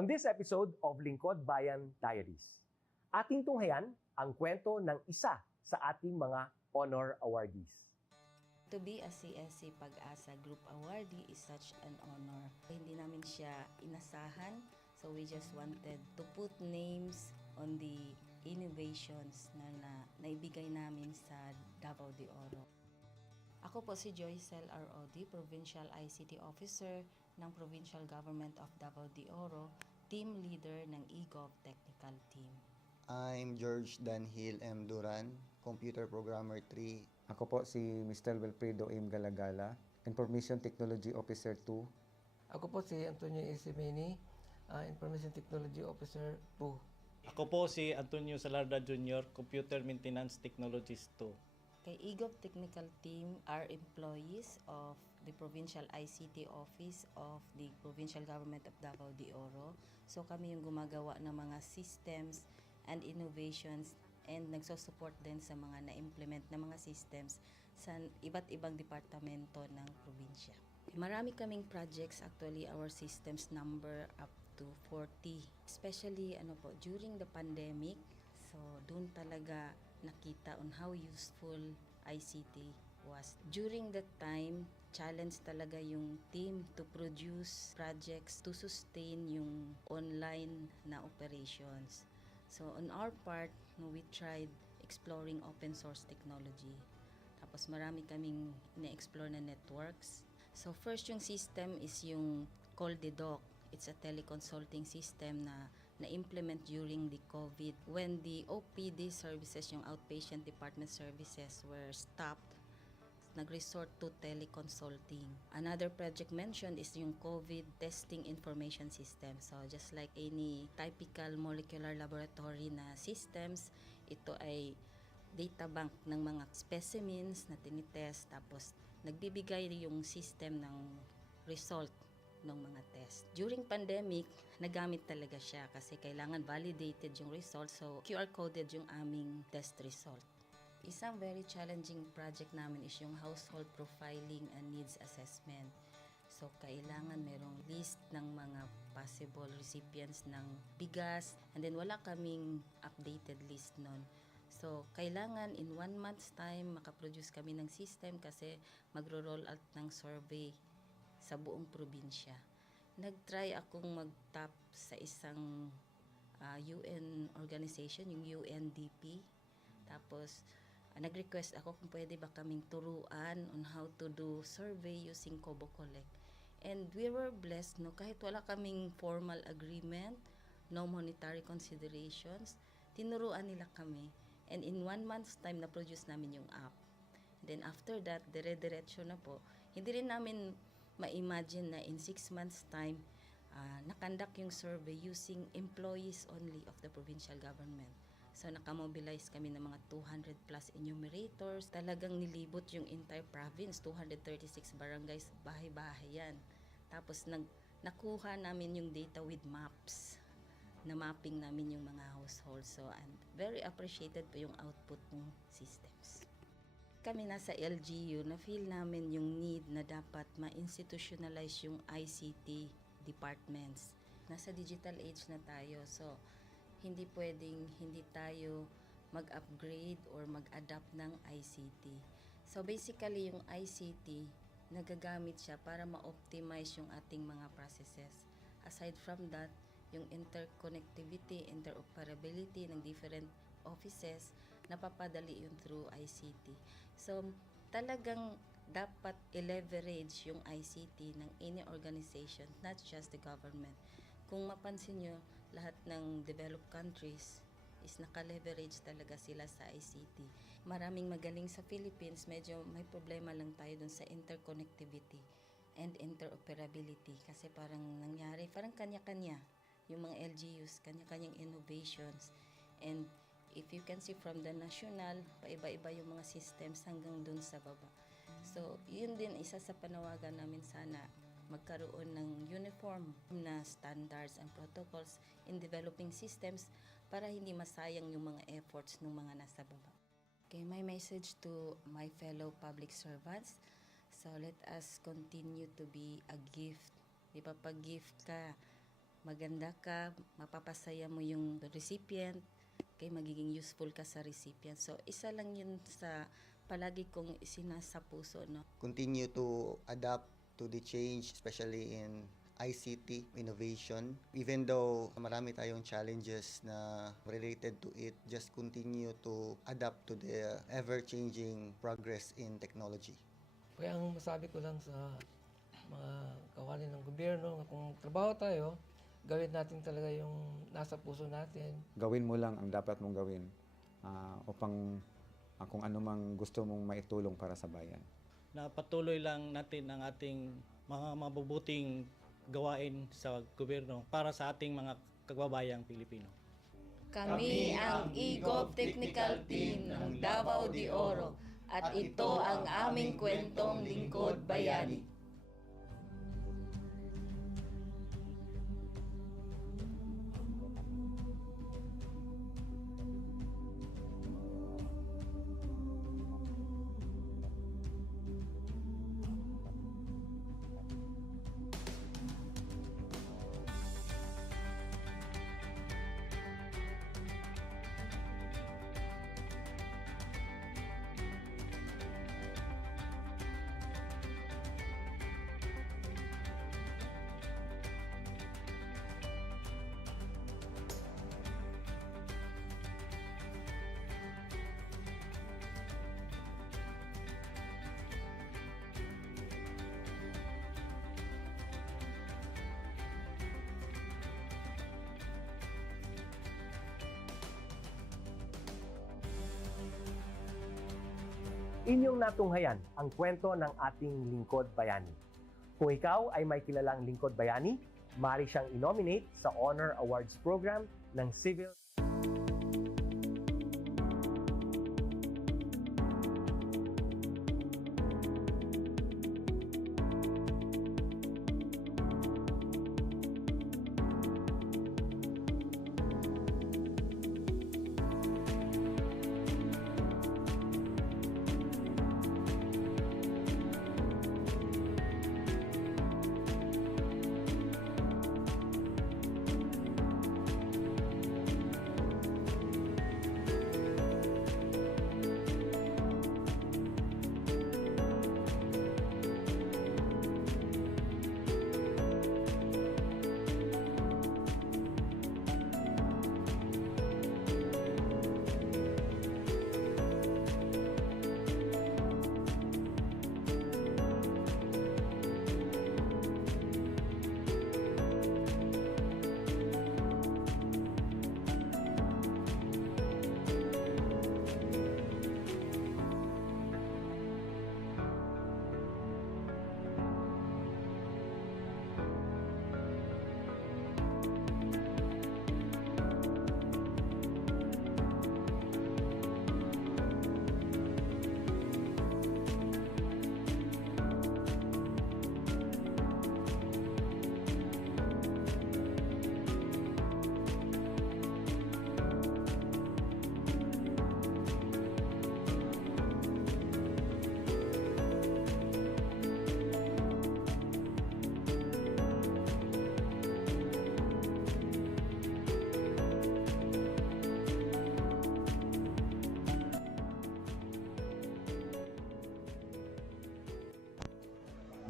On this episode of Lingkod Bayan Diaries, ating tunghayan ang kwento ng isa sa ating mga honor awardees. To be a CSC Pag-asa Group Awardee is such an honor. Hindi namin siya inasahan, so we just wanted to put names on the innovations na naibigay namin sa Davao de Oro. Ako po si Joycel R.O.D., Provincial ICT Officer ng Provincial Government of Davao de Oro, Team Leader ng eGov Technical Team. I'm George Danhil M. Duran, Computer Programmer 3. Ako po si Mr. Wilfredo M. Galagala, Information Technology Officer 2. Ako po si Antonio Isimeni, Information Technology Officer 2. Ako po si Antonio Salarda Jr., Computer Maintenance Technologist 2. Kay eGov Technical Team are employees of the Provincial ICT Office of the Provincial Government of Davao de Oro. So kami yung gumagawa ng mga systems and innovations and nagso-support din sa mga na-implement na mga systems sa iba't ibang departamento ng probinsya. Marami kaming projects, actually our systems number up to 40. Especially during the pandemic, so doon talaga nakita on how useful ICT was. During that time, challenge talaga yung team to produce projects to sustain yung online na operations. So on our part, we tried exploring open source technology. Tapos marami kaming na-explore na networks. So first yung system is yung CallDedoc. It's a teleconsulting system na na-implement during the COVID. When the OPD services, yung outpatient department services were stopped, nag-resort to teleconsulting. Another project mentioned is yung COVID testing information system. So just like any typical molecular laboratory na systems, ito ay data bank ng mga specimens na tinitest, tapos nagbibigay yung system ng result ng mga test. During pandemic, nagamit talaga siya kasi kailangan validated yung result, so QR coded yung aming test result. Isang very challenging project namin is yung household profiling and needs assessment. So, kailangan merong list ng mga possible recipients ng bigas, and then wala kaming updated list nun. So, kailangan in 1 month's time makaproduce kami ng system kasi magro-roll out ng survey sa buong probinsya. Nag-try akong mag-tap sa isang UN organization, yung UNDP. Tapos, nag-request ako kung pwede ba kaming turuan on how to do survey using Kobo Collect. And we were blessed, kahit wala kaming formal agreement, no monetary considerations, tinuruan nila kami. And in 1 month's time, na-produce namin yung app. Then after that, dire-diretso na po. Hindi rin namin ma-imagine na in 6 months' time, nakandak yung survey using employees only of the provincial government. So, nakamobilize kami ng mga 200 plus enumerators. Talagang nilibot yung entire province, 236 barangays, bahay-bahay yan. Tapos, nakuha namin yung data with maps. Na mapping namin yung mga households. So, and very appreciated po yung output ng systems. Kami nasa LGU, na-feel namin yung need na dapat ma-institutionalize yung ICT departments. Nasa digital age na tayo, so hindi pwedeng hindi tayo mag-upgrade or mag-adapt ng ICT. So basically, yung ICT, nagagamit siya para ma-optimize yung ating mga processes. Aside from that, yung interconnectivity, interoperability ng different offices, napapadali yun through ICT. So, talagang dapat i-leverage yung ICT ng any organization, not just the government. Kung mapansin nyo, lahat ng developed countries is naka-leverage talaga sila sa ICT. Maraming magaling sa Philippines, medyo may problema lang tayo dun sa interconnectivity and interoperability kasi parang nangyari, parang kanya-kanya yung mga LGUs, kanya-kanyang innovations. And if you can see from the national, paiba-iba yung mga systems hanggang dun sa baba. So, yun din isa sa panawagan namin sana magkaroon ng uniform na standards and protocols in developing systems para hindi masayang yung mga efforts ng mga nasa baba. Okay, my message to my fellow public servants, so let us continue to be a gift. Di ba, pag gift ka, maganda ka, mapapasaya mo yung recipient, kay magiging useful ka sa recipient. So, isa lang yun sa palagi kong isinasa puso, no? Continue to adapt to the change, especially in ICT innovation. Even though marami tayong challenges na related to it, just continue to adapt to the ever-changing progress in technology. Kaya ang masabi ko lang sa mga kawani ng gobyerno, kung trabaho tayo, gawin natin talaga yung nasa puso natin. Gawin mo lang ang dapat mong gawin upang kung ano mang gusto mong maitulong para sa bayan. Na patuloy lang natin ang ating mga mabubuting gawain sa gobyerno para sa ating mga kababayang Pilipino. Kami ang EGOV Technical Team ng Davao de Oro at ito ang aming kwentong Lingkod Bayani. Inyong natunghayan ang kwento ng ating lingkod bayani. Kung ikaw ay may kilalang lingkod bayani, maaari siyang i-nominate sa Honor Awards Program ng Civil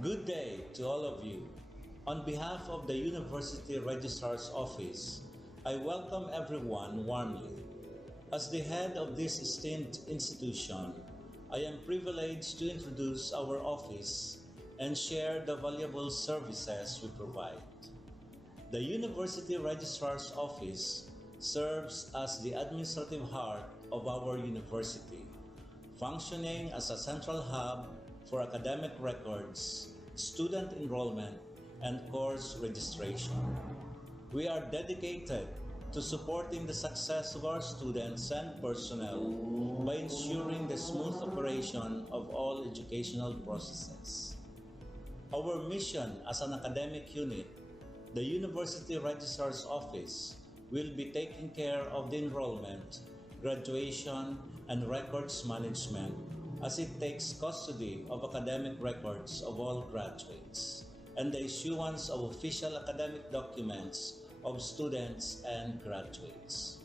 Good day to all of you. On behalf of the University Registrar's Office, I welcome everyone warmly. As the head of this esteemed institution, I am privileged to introduce our office and share the valuable services we provide. The University Registrar's Office serves as the administrative heart of our university, functioning as a central hub for academic records, student enrollment, and course registration. We are dedicated to supporting the success of our students and personnel by ensuring the smooth operation of all educational processes. Our mission as an academic unit, the University Registrar's Office, will be taking care of the enrollment, graduation, and records management as it takes custody of academic records of all graduates and the issuance of official academic documents of students and graduates.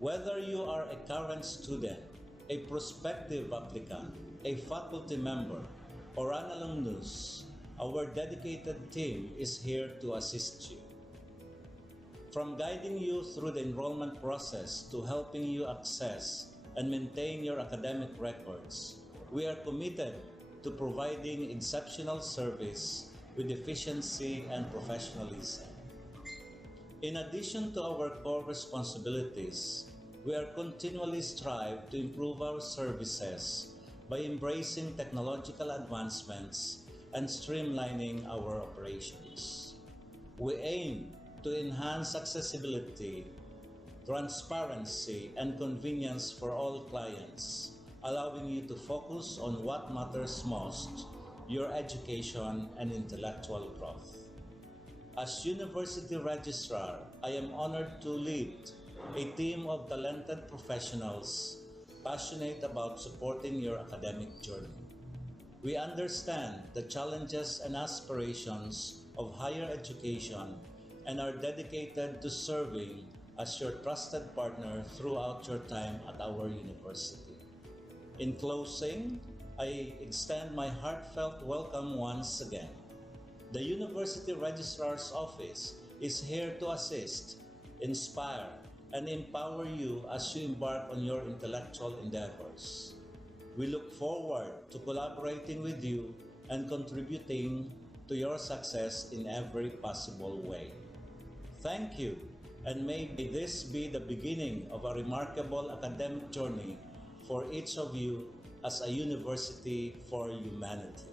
Whether you are a current student, a prospective applicant, a faculty member, or an alumnus, our dedicated team is here to assist you. From guiding you through the enrollment process to helping you access and maintain your academic records, we are committed to providing exceptional service with efficiency and professionalism. In addition to our core responsibilities, we are continually strive to improve our services by embracing technological advancements and streamlining our operations. We aim to enhance accessibility, transparency, and convenience for all clients, allowing you to focus on what matters most, your education and intellectual growth. As University Registrar, I am honored to lead a team of talented professionals passionate about supporting your academic journey. We understand the challenges and aspirations of higher education and are dedicated to serving as your trusted partner throughout your time at our university. In closing, I extend my heartfelt welcome once again. The University Registrar's Office is here to assist, inspire, and empower you as you embark on your intellectual endeavors. We look forward to collaborating with you and contributing to your success in every possible way. Thank you, and may this be the beginning of a remarkable academic journey for each of you as a university for humanity.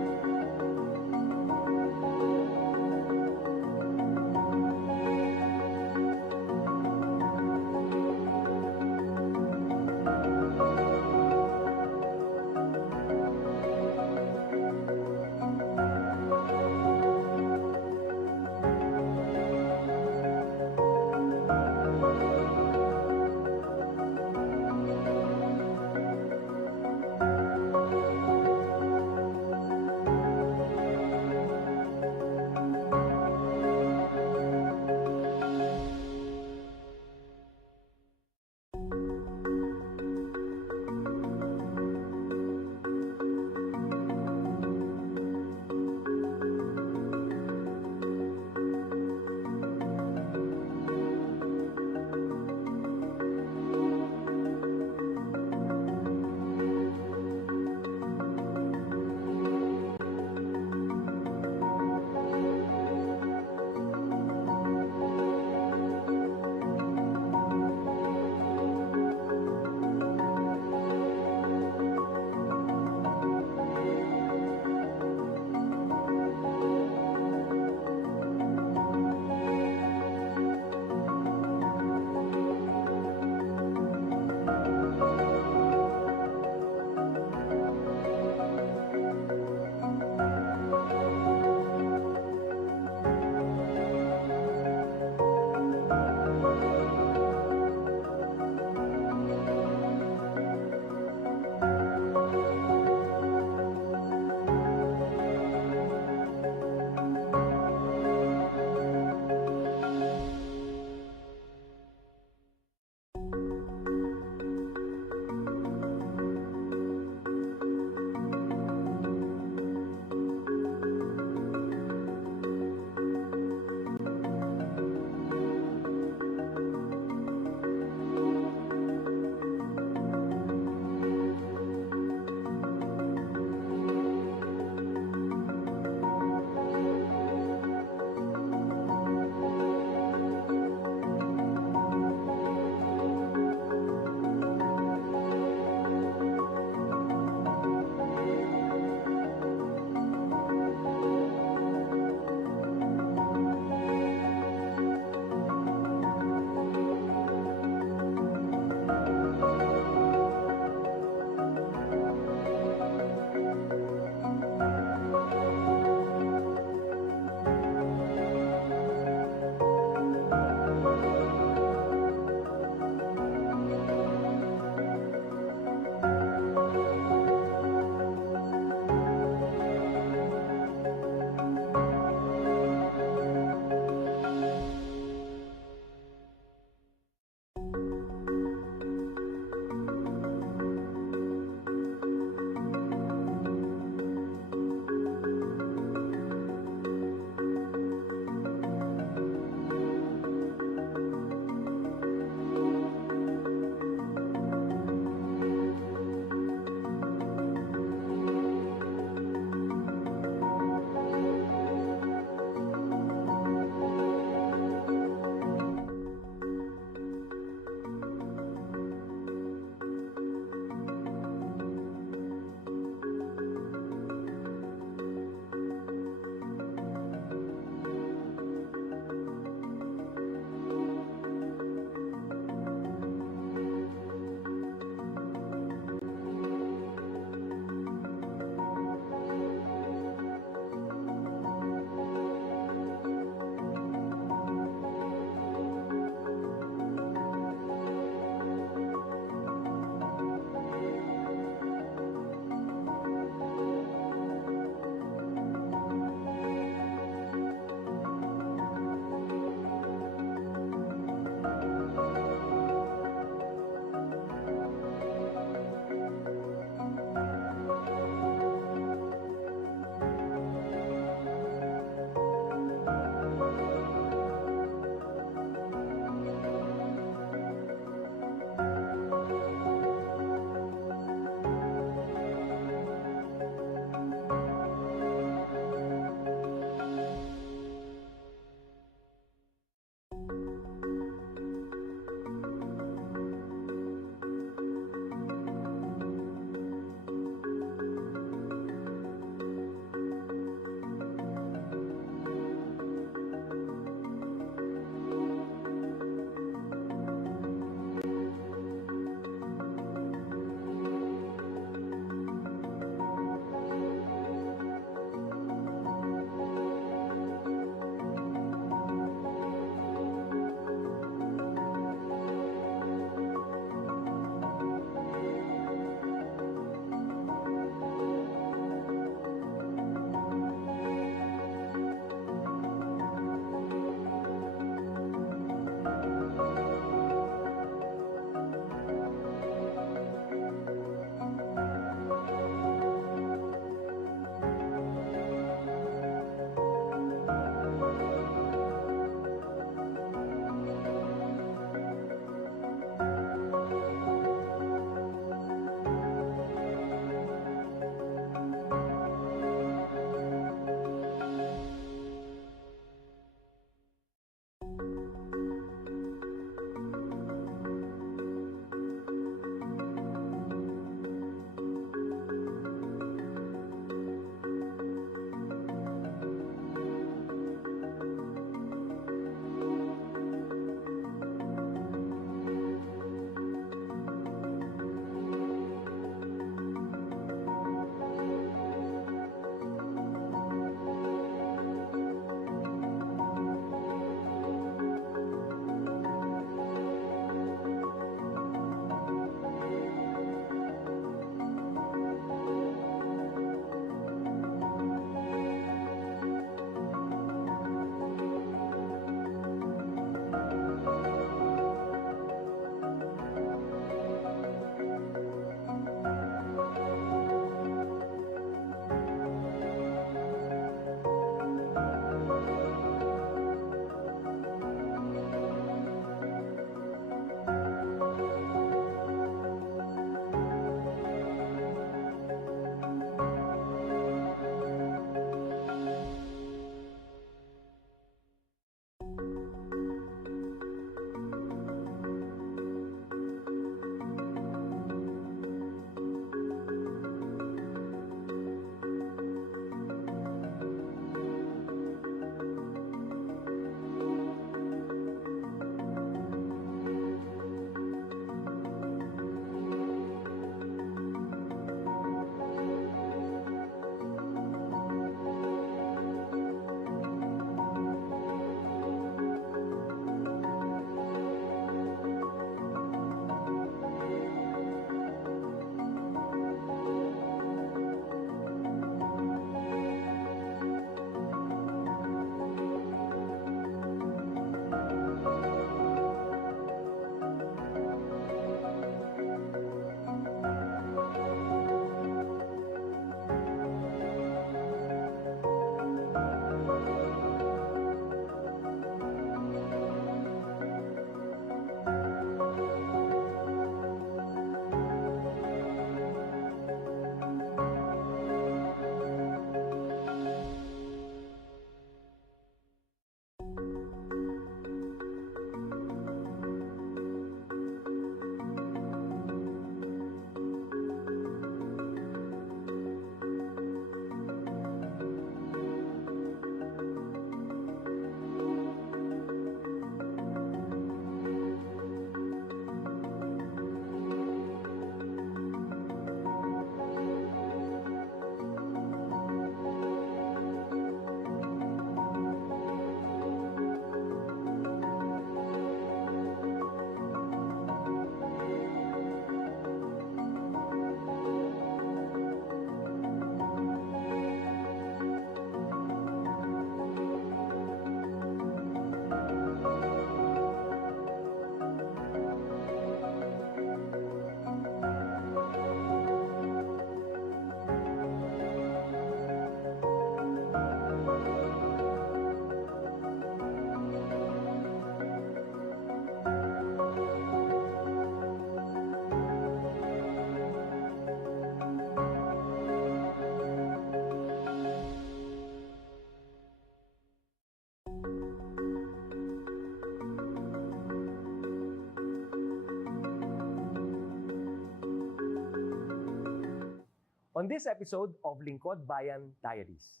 On this episode of Lingkod Bayan Diaries,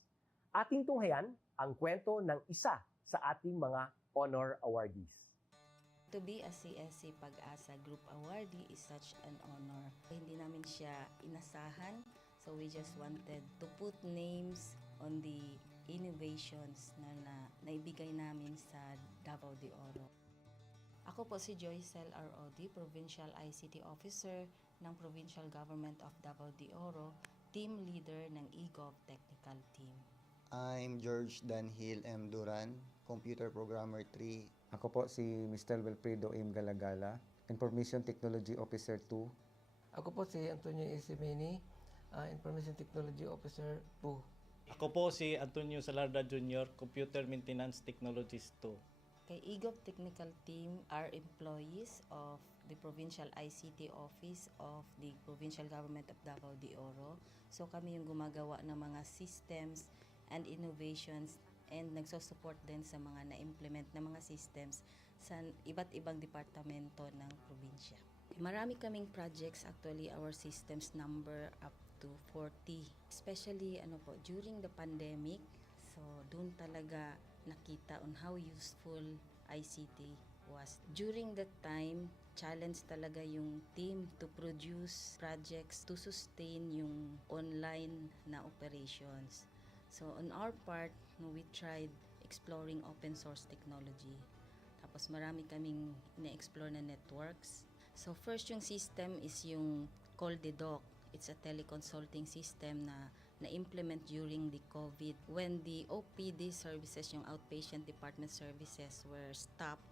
ating tunghayan ang kwento ng isa sa ating mga honor awardees. To be a CSC Pag-asa Group Awardee is such an honor. Hindi namin siya inasahan, so we just wanted to put names on the innovations na naibigay namin sa Davao de Oro. Ako po si Joycel R.O.D., Provincial ICT Officer ng Provincial Government of Davao de Oro, Team Leader ng eGov Technical Team. I'm George Danhil M. Duran, Computer Programmer 3. Ako po si Mr. Wilfredo M. Galagala, Information Technology Officer 2. Ako po si Antonio Isimini, Information Technology Officer 2. Ako po si Antonio Salarda Jr., Computer Maintenance Technologist 2. Kay eGov Technical Team are employees of the Provincial ICT Office of the Provincial Government of Davao de Oro. So kami yung gumagawa ng mga systems and innovations and nagsusupport din sa mga na-implement na mga systems sa iba't ibang departamento ng probinsya. Marami kaming projects, actually our systems number up to 40. Especially during the pandemic, so doon talaga nakita on how useful ICT was. During that time, challenge talaga yung team to produce projects to sustain yung online na operations. So on our part, we tried exploring open source technology. Tapos marami kaming ina-explore na networks. So first yung system is yung CallDedoc. It's a teleconsulting system na na-implement during the COVID when the OPD services, yung outpatient department services were stopped.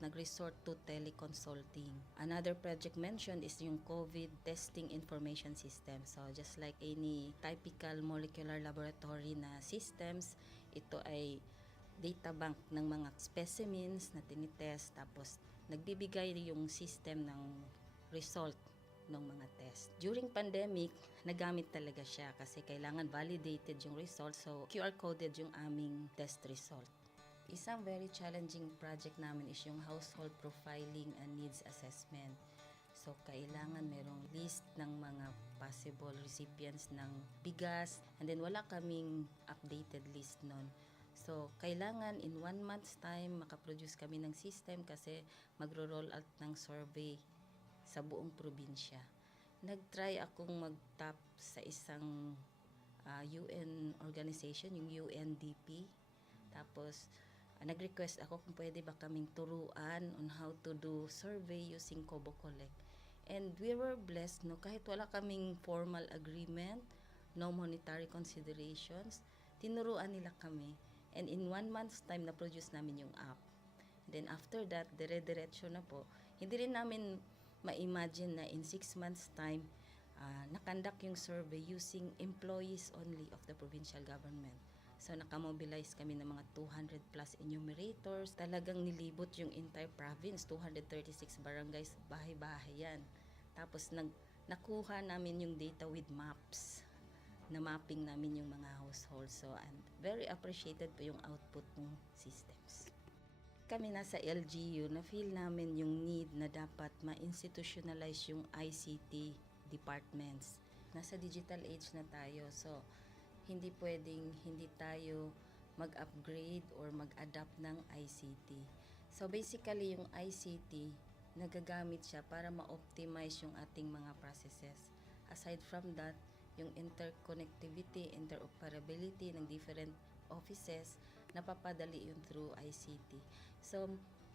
Nag-resort to teleconsulting. Another project mentioned is yung COVID testing information system. So just like any typical molecular laboratory na systems, ito ay data bank ng mga specimens na tinitest, tapos nagbibigay yung system ng result ng mga test. During pandemic, nagamit talaga siya kasi kailangan validated yung result, so QR coded yung aming test result. Isang very challenging project namin is yung household profiling and needs assessment. So kailangan merong list ng mga possible recipients ng bigas, and then wala kaming updated list nun. So kailangan in 1 month's time makaproduce kami ng system kasi magro-roll out ng survey sa buong probinsya. Nag-try akong mag-tap sa isang UN organization, yung UNDP. Tapos nag-request ako kung pwede ba kaming turuan on how to do survey using Kobo Collect. And we were blessed, kahit wala kaming formal agreement, no monetary considerations, tinuruan nila kami. And in 1 month's time, na-produce namin yung app. And then after that, dire-diretso na po. Hindi rin namin ma-imagine na in 6 months' time, nakandak yung survey using employees only of the provincial government. So nakamobilize kami ng mga 200 plus enumerators. Talagang nilibot yung entire province, 236 barangays, bahay-bahay yan. Tapos nakuha namin yung data with maps. Na mapping namin yung mga households. So and very appreciated po yung output ng systems. Kami nasa LGU, na-feel namin yung need na dapat ma-institutionalize yung ICT departments. Nasa digital age na tayo, so hindi pwedeng hindi tayo mag-upgrade or mag-adapt ng ICT. So basically yung ICT, nagagamit siya para ma-optimize yung ating mga processes. Aside from that, yung interconnectivity, interoperability ng different offices, napapadali yun through ICT. So,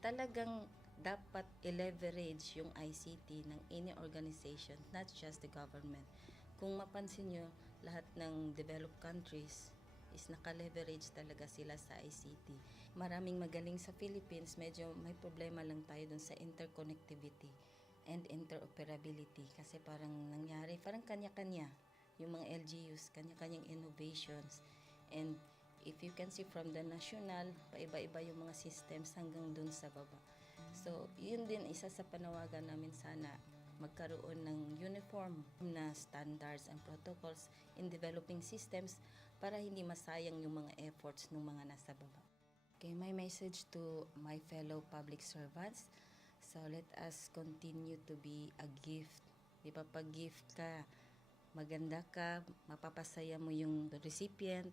talagang dapat i-leverage yung ICT ng any organization, not just the government. Kung mapansin nyo, lahat ng developed countries is naka-leverage talaga sila sa ICT. Maraming magaling sa Philippines, medyo may problema lang tayo dun sa interconnectivity and interoperability kasi parang nangyari, parang kanya-kanya yung mga LGUs, kanya-kanyang innovations. And if you can see from the national, paiba-iba yung mga systems hanggang dun sa baba. So, yun din isa sa panawagan namin, sana magkaroon ng uniform na standards and protocols in developing systems para hindi masayang yung mga efforts ng mga nasa baba. Okay, my message to my fellow public servants, so let us continue to be a gift. Di ba, pag gift ka, maganda ka, mapapasaya mo yung recipient,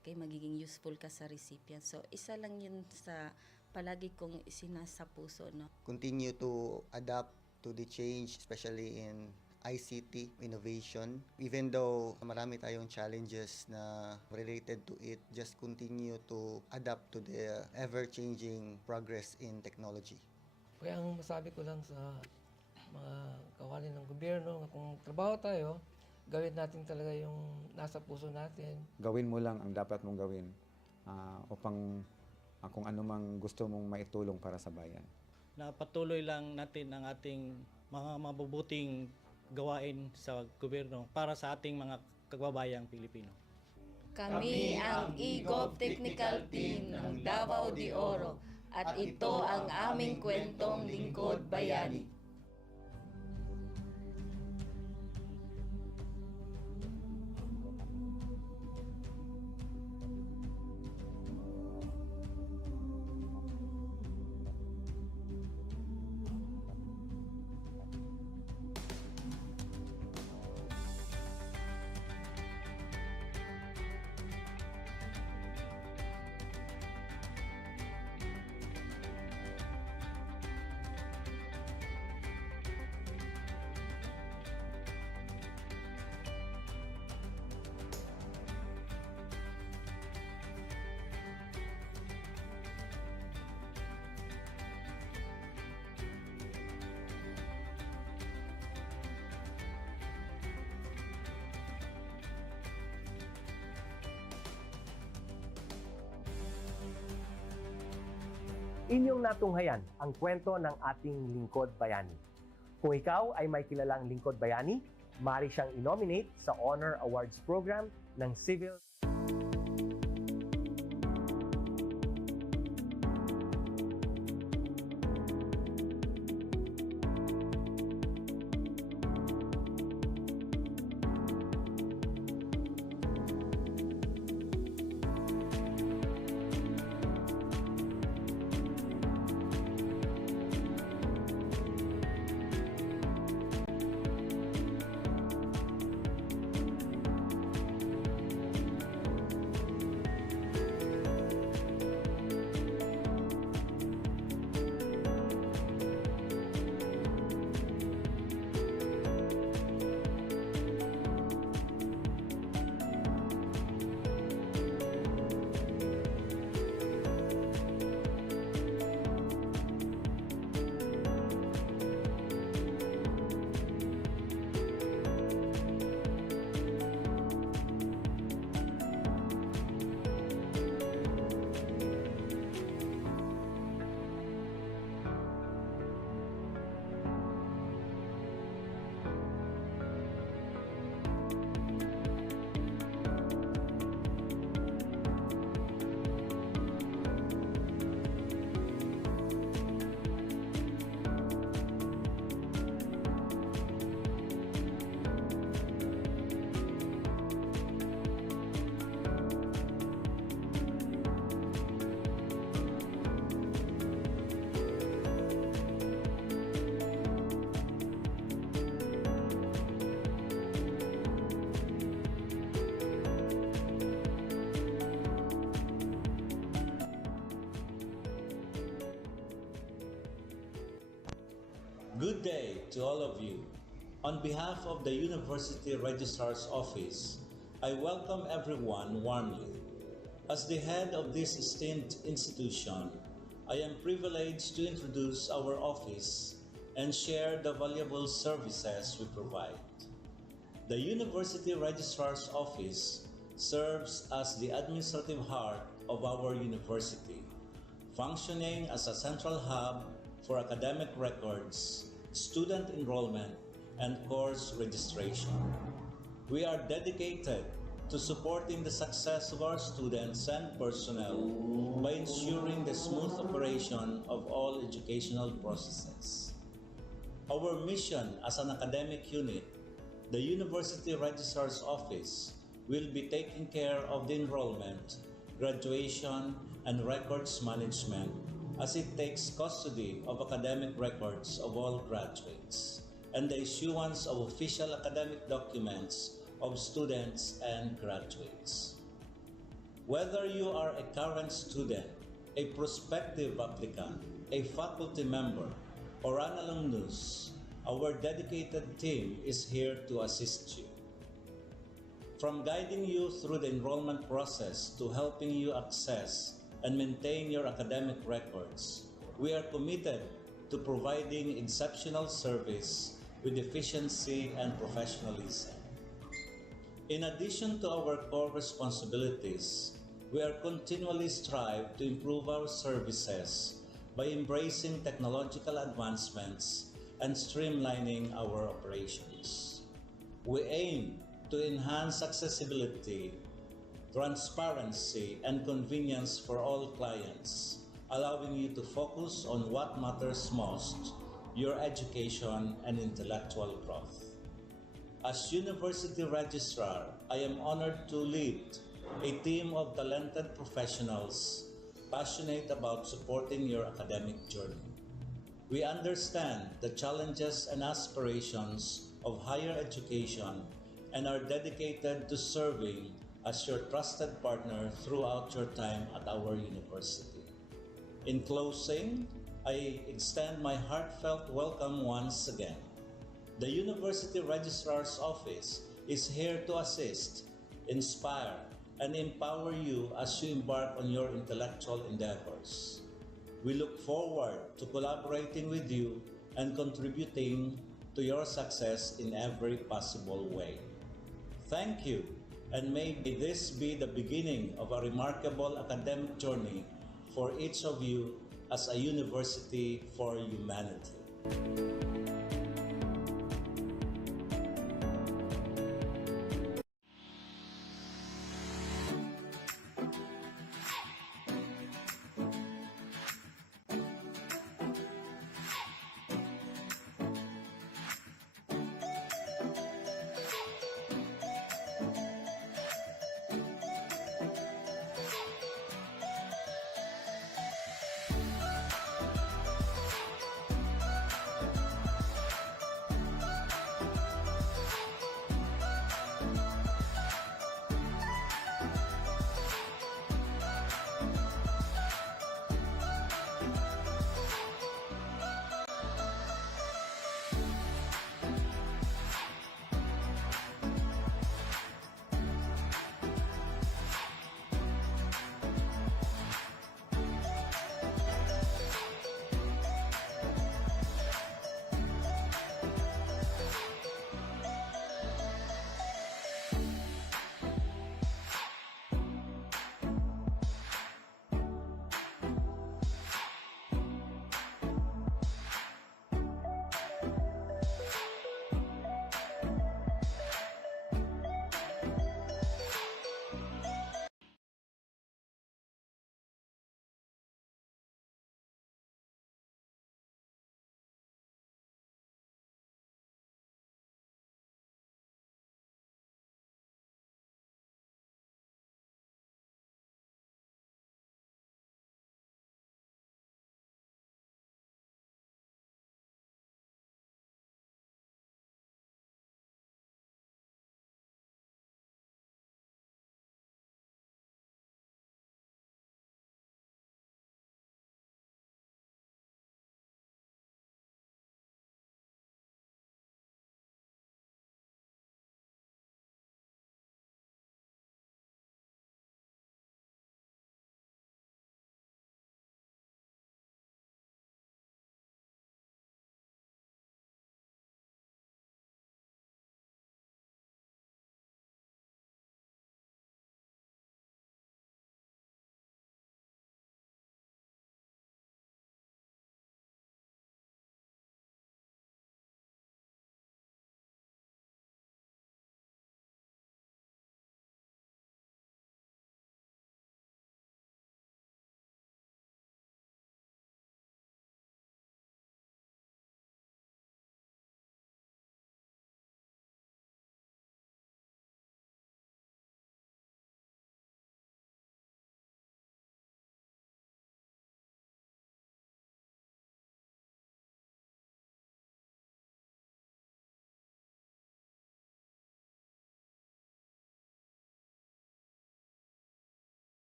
kay magiging useful ka sa recipient. So, isa lang yun sa palagi kong isinasa puso, no? Continue to adapt to the change, especially in ICT innovation. Even though marami tayong challenges na related to it, just continue to adapt to the ever-changing progress in technology. Kaya ang masabi ko lang sa mga kawani ng gobyerno, kung trabaho tayo, gawin natin talaga yung nasa puso natin. Gawin mo lang ang dapat mong gawin upang kung ano mang gusto mong maitulong para sa bayan. Na patuloy lang natin ang ating mga mabubuting gawain sa gobyerno para sa ating mga kababayang Pilipino. Kami ang eGov Technical Team ng Davao de Oro at ito ang aming kwentong Lingkod Bayani. Inyong natunghayan ang kwento ng ating lingkod bayani. Kung ikaw ay may kilalang lingkod bayani, maaari siyang i-nominate sa Honor Awards Program ng Civil Good day to all of you. On behalf of the University Registrar's Office, I welcome everyone warmly. As the head of this esteemed institution, I am privileged to introduce our office and share the valuable services we provide. The University Registrar's Office serves as the administrative heart of our university, functioning as a central hub for academic records, student enrollment, and course registration. We are dedicated to supporting the success of our students and personnel by ensuring the smooth operation of all educational processes. Our mission as an academic unit, the University Registrar's Office, will be taking care of the enrollment, graduation, and records management as it takes custody of academic records of all graduates and the issuance of official academic documents of students and graduates. Whether you are a current student, a prospective applicant, a faculty member, or an alumnus, our dedicated team is here to assist you. From guiding you through the enrollment process to helping you access and maintain your academic records, we are committed to providing exceptional service with efficiency and professionalism. In addition to our core responsibilities, we are continually strive to improve our services by embracing technological advancements and streamlining our operations. We aim to enhance accessibility, transparency, and convenience for all clients, allowing you to focus on what matters most, your education and intellectual growth. As University Registrar, I am honored to lead a team of talented professionals passionate about supporting your academic journey. We understand the challenges and aspirations of higher education and are dedicated to serving as your trusted partner throughout your time at our university. In closing, I extend my heartfelt welcome once again. The University Registrar's Office is here to assist, inspire, and empower you as you embark on your intellectual endeavors. We look forward to collaborating with you and contributing to your success in every possible way. Thank you, and may this be the beginning of a remarkable academic journey for each of you as a university for humanity.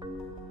Pilipinas.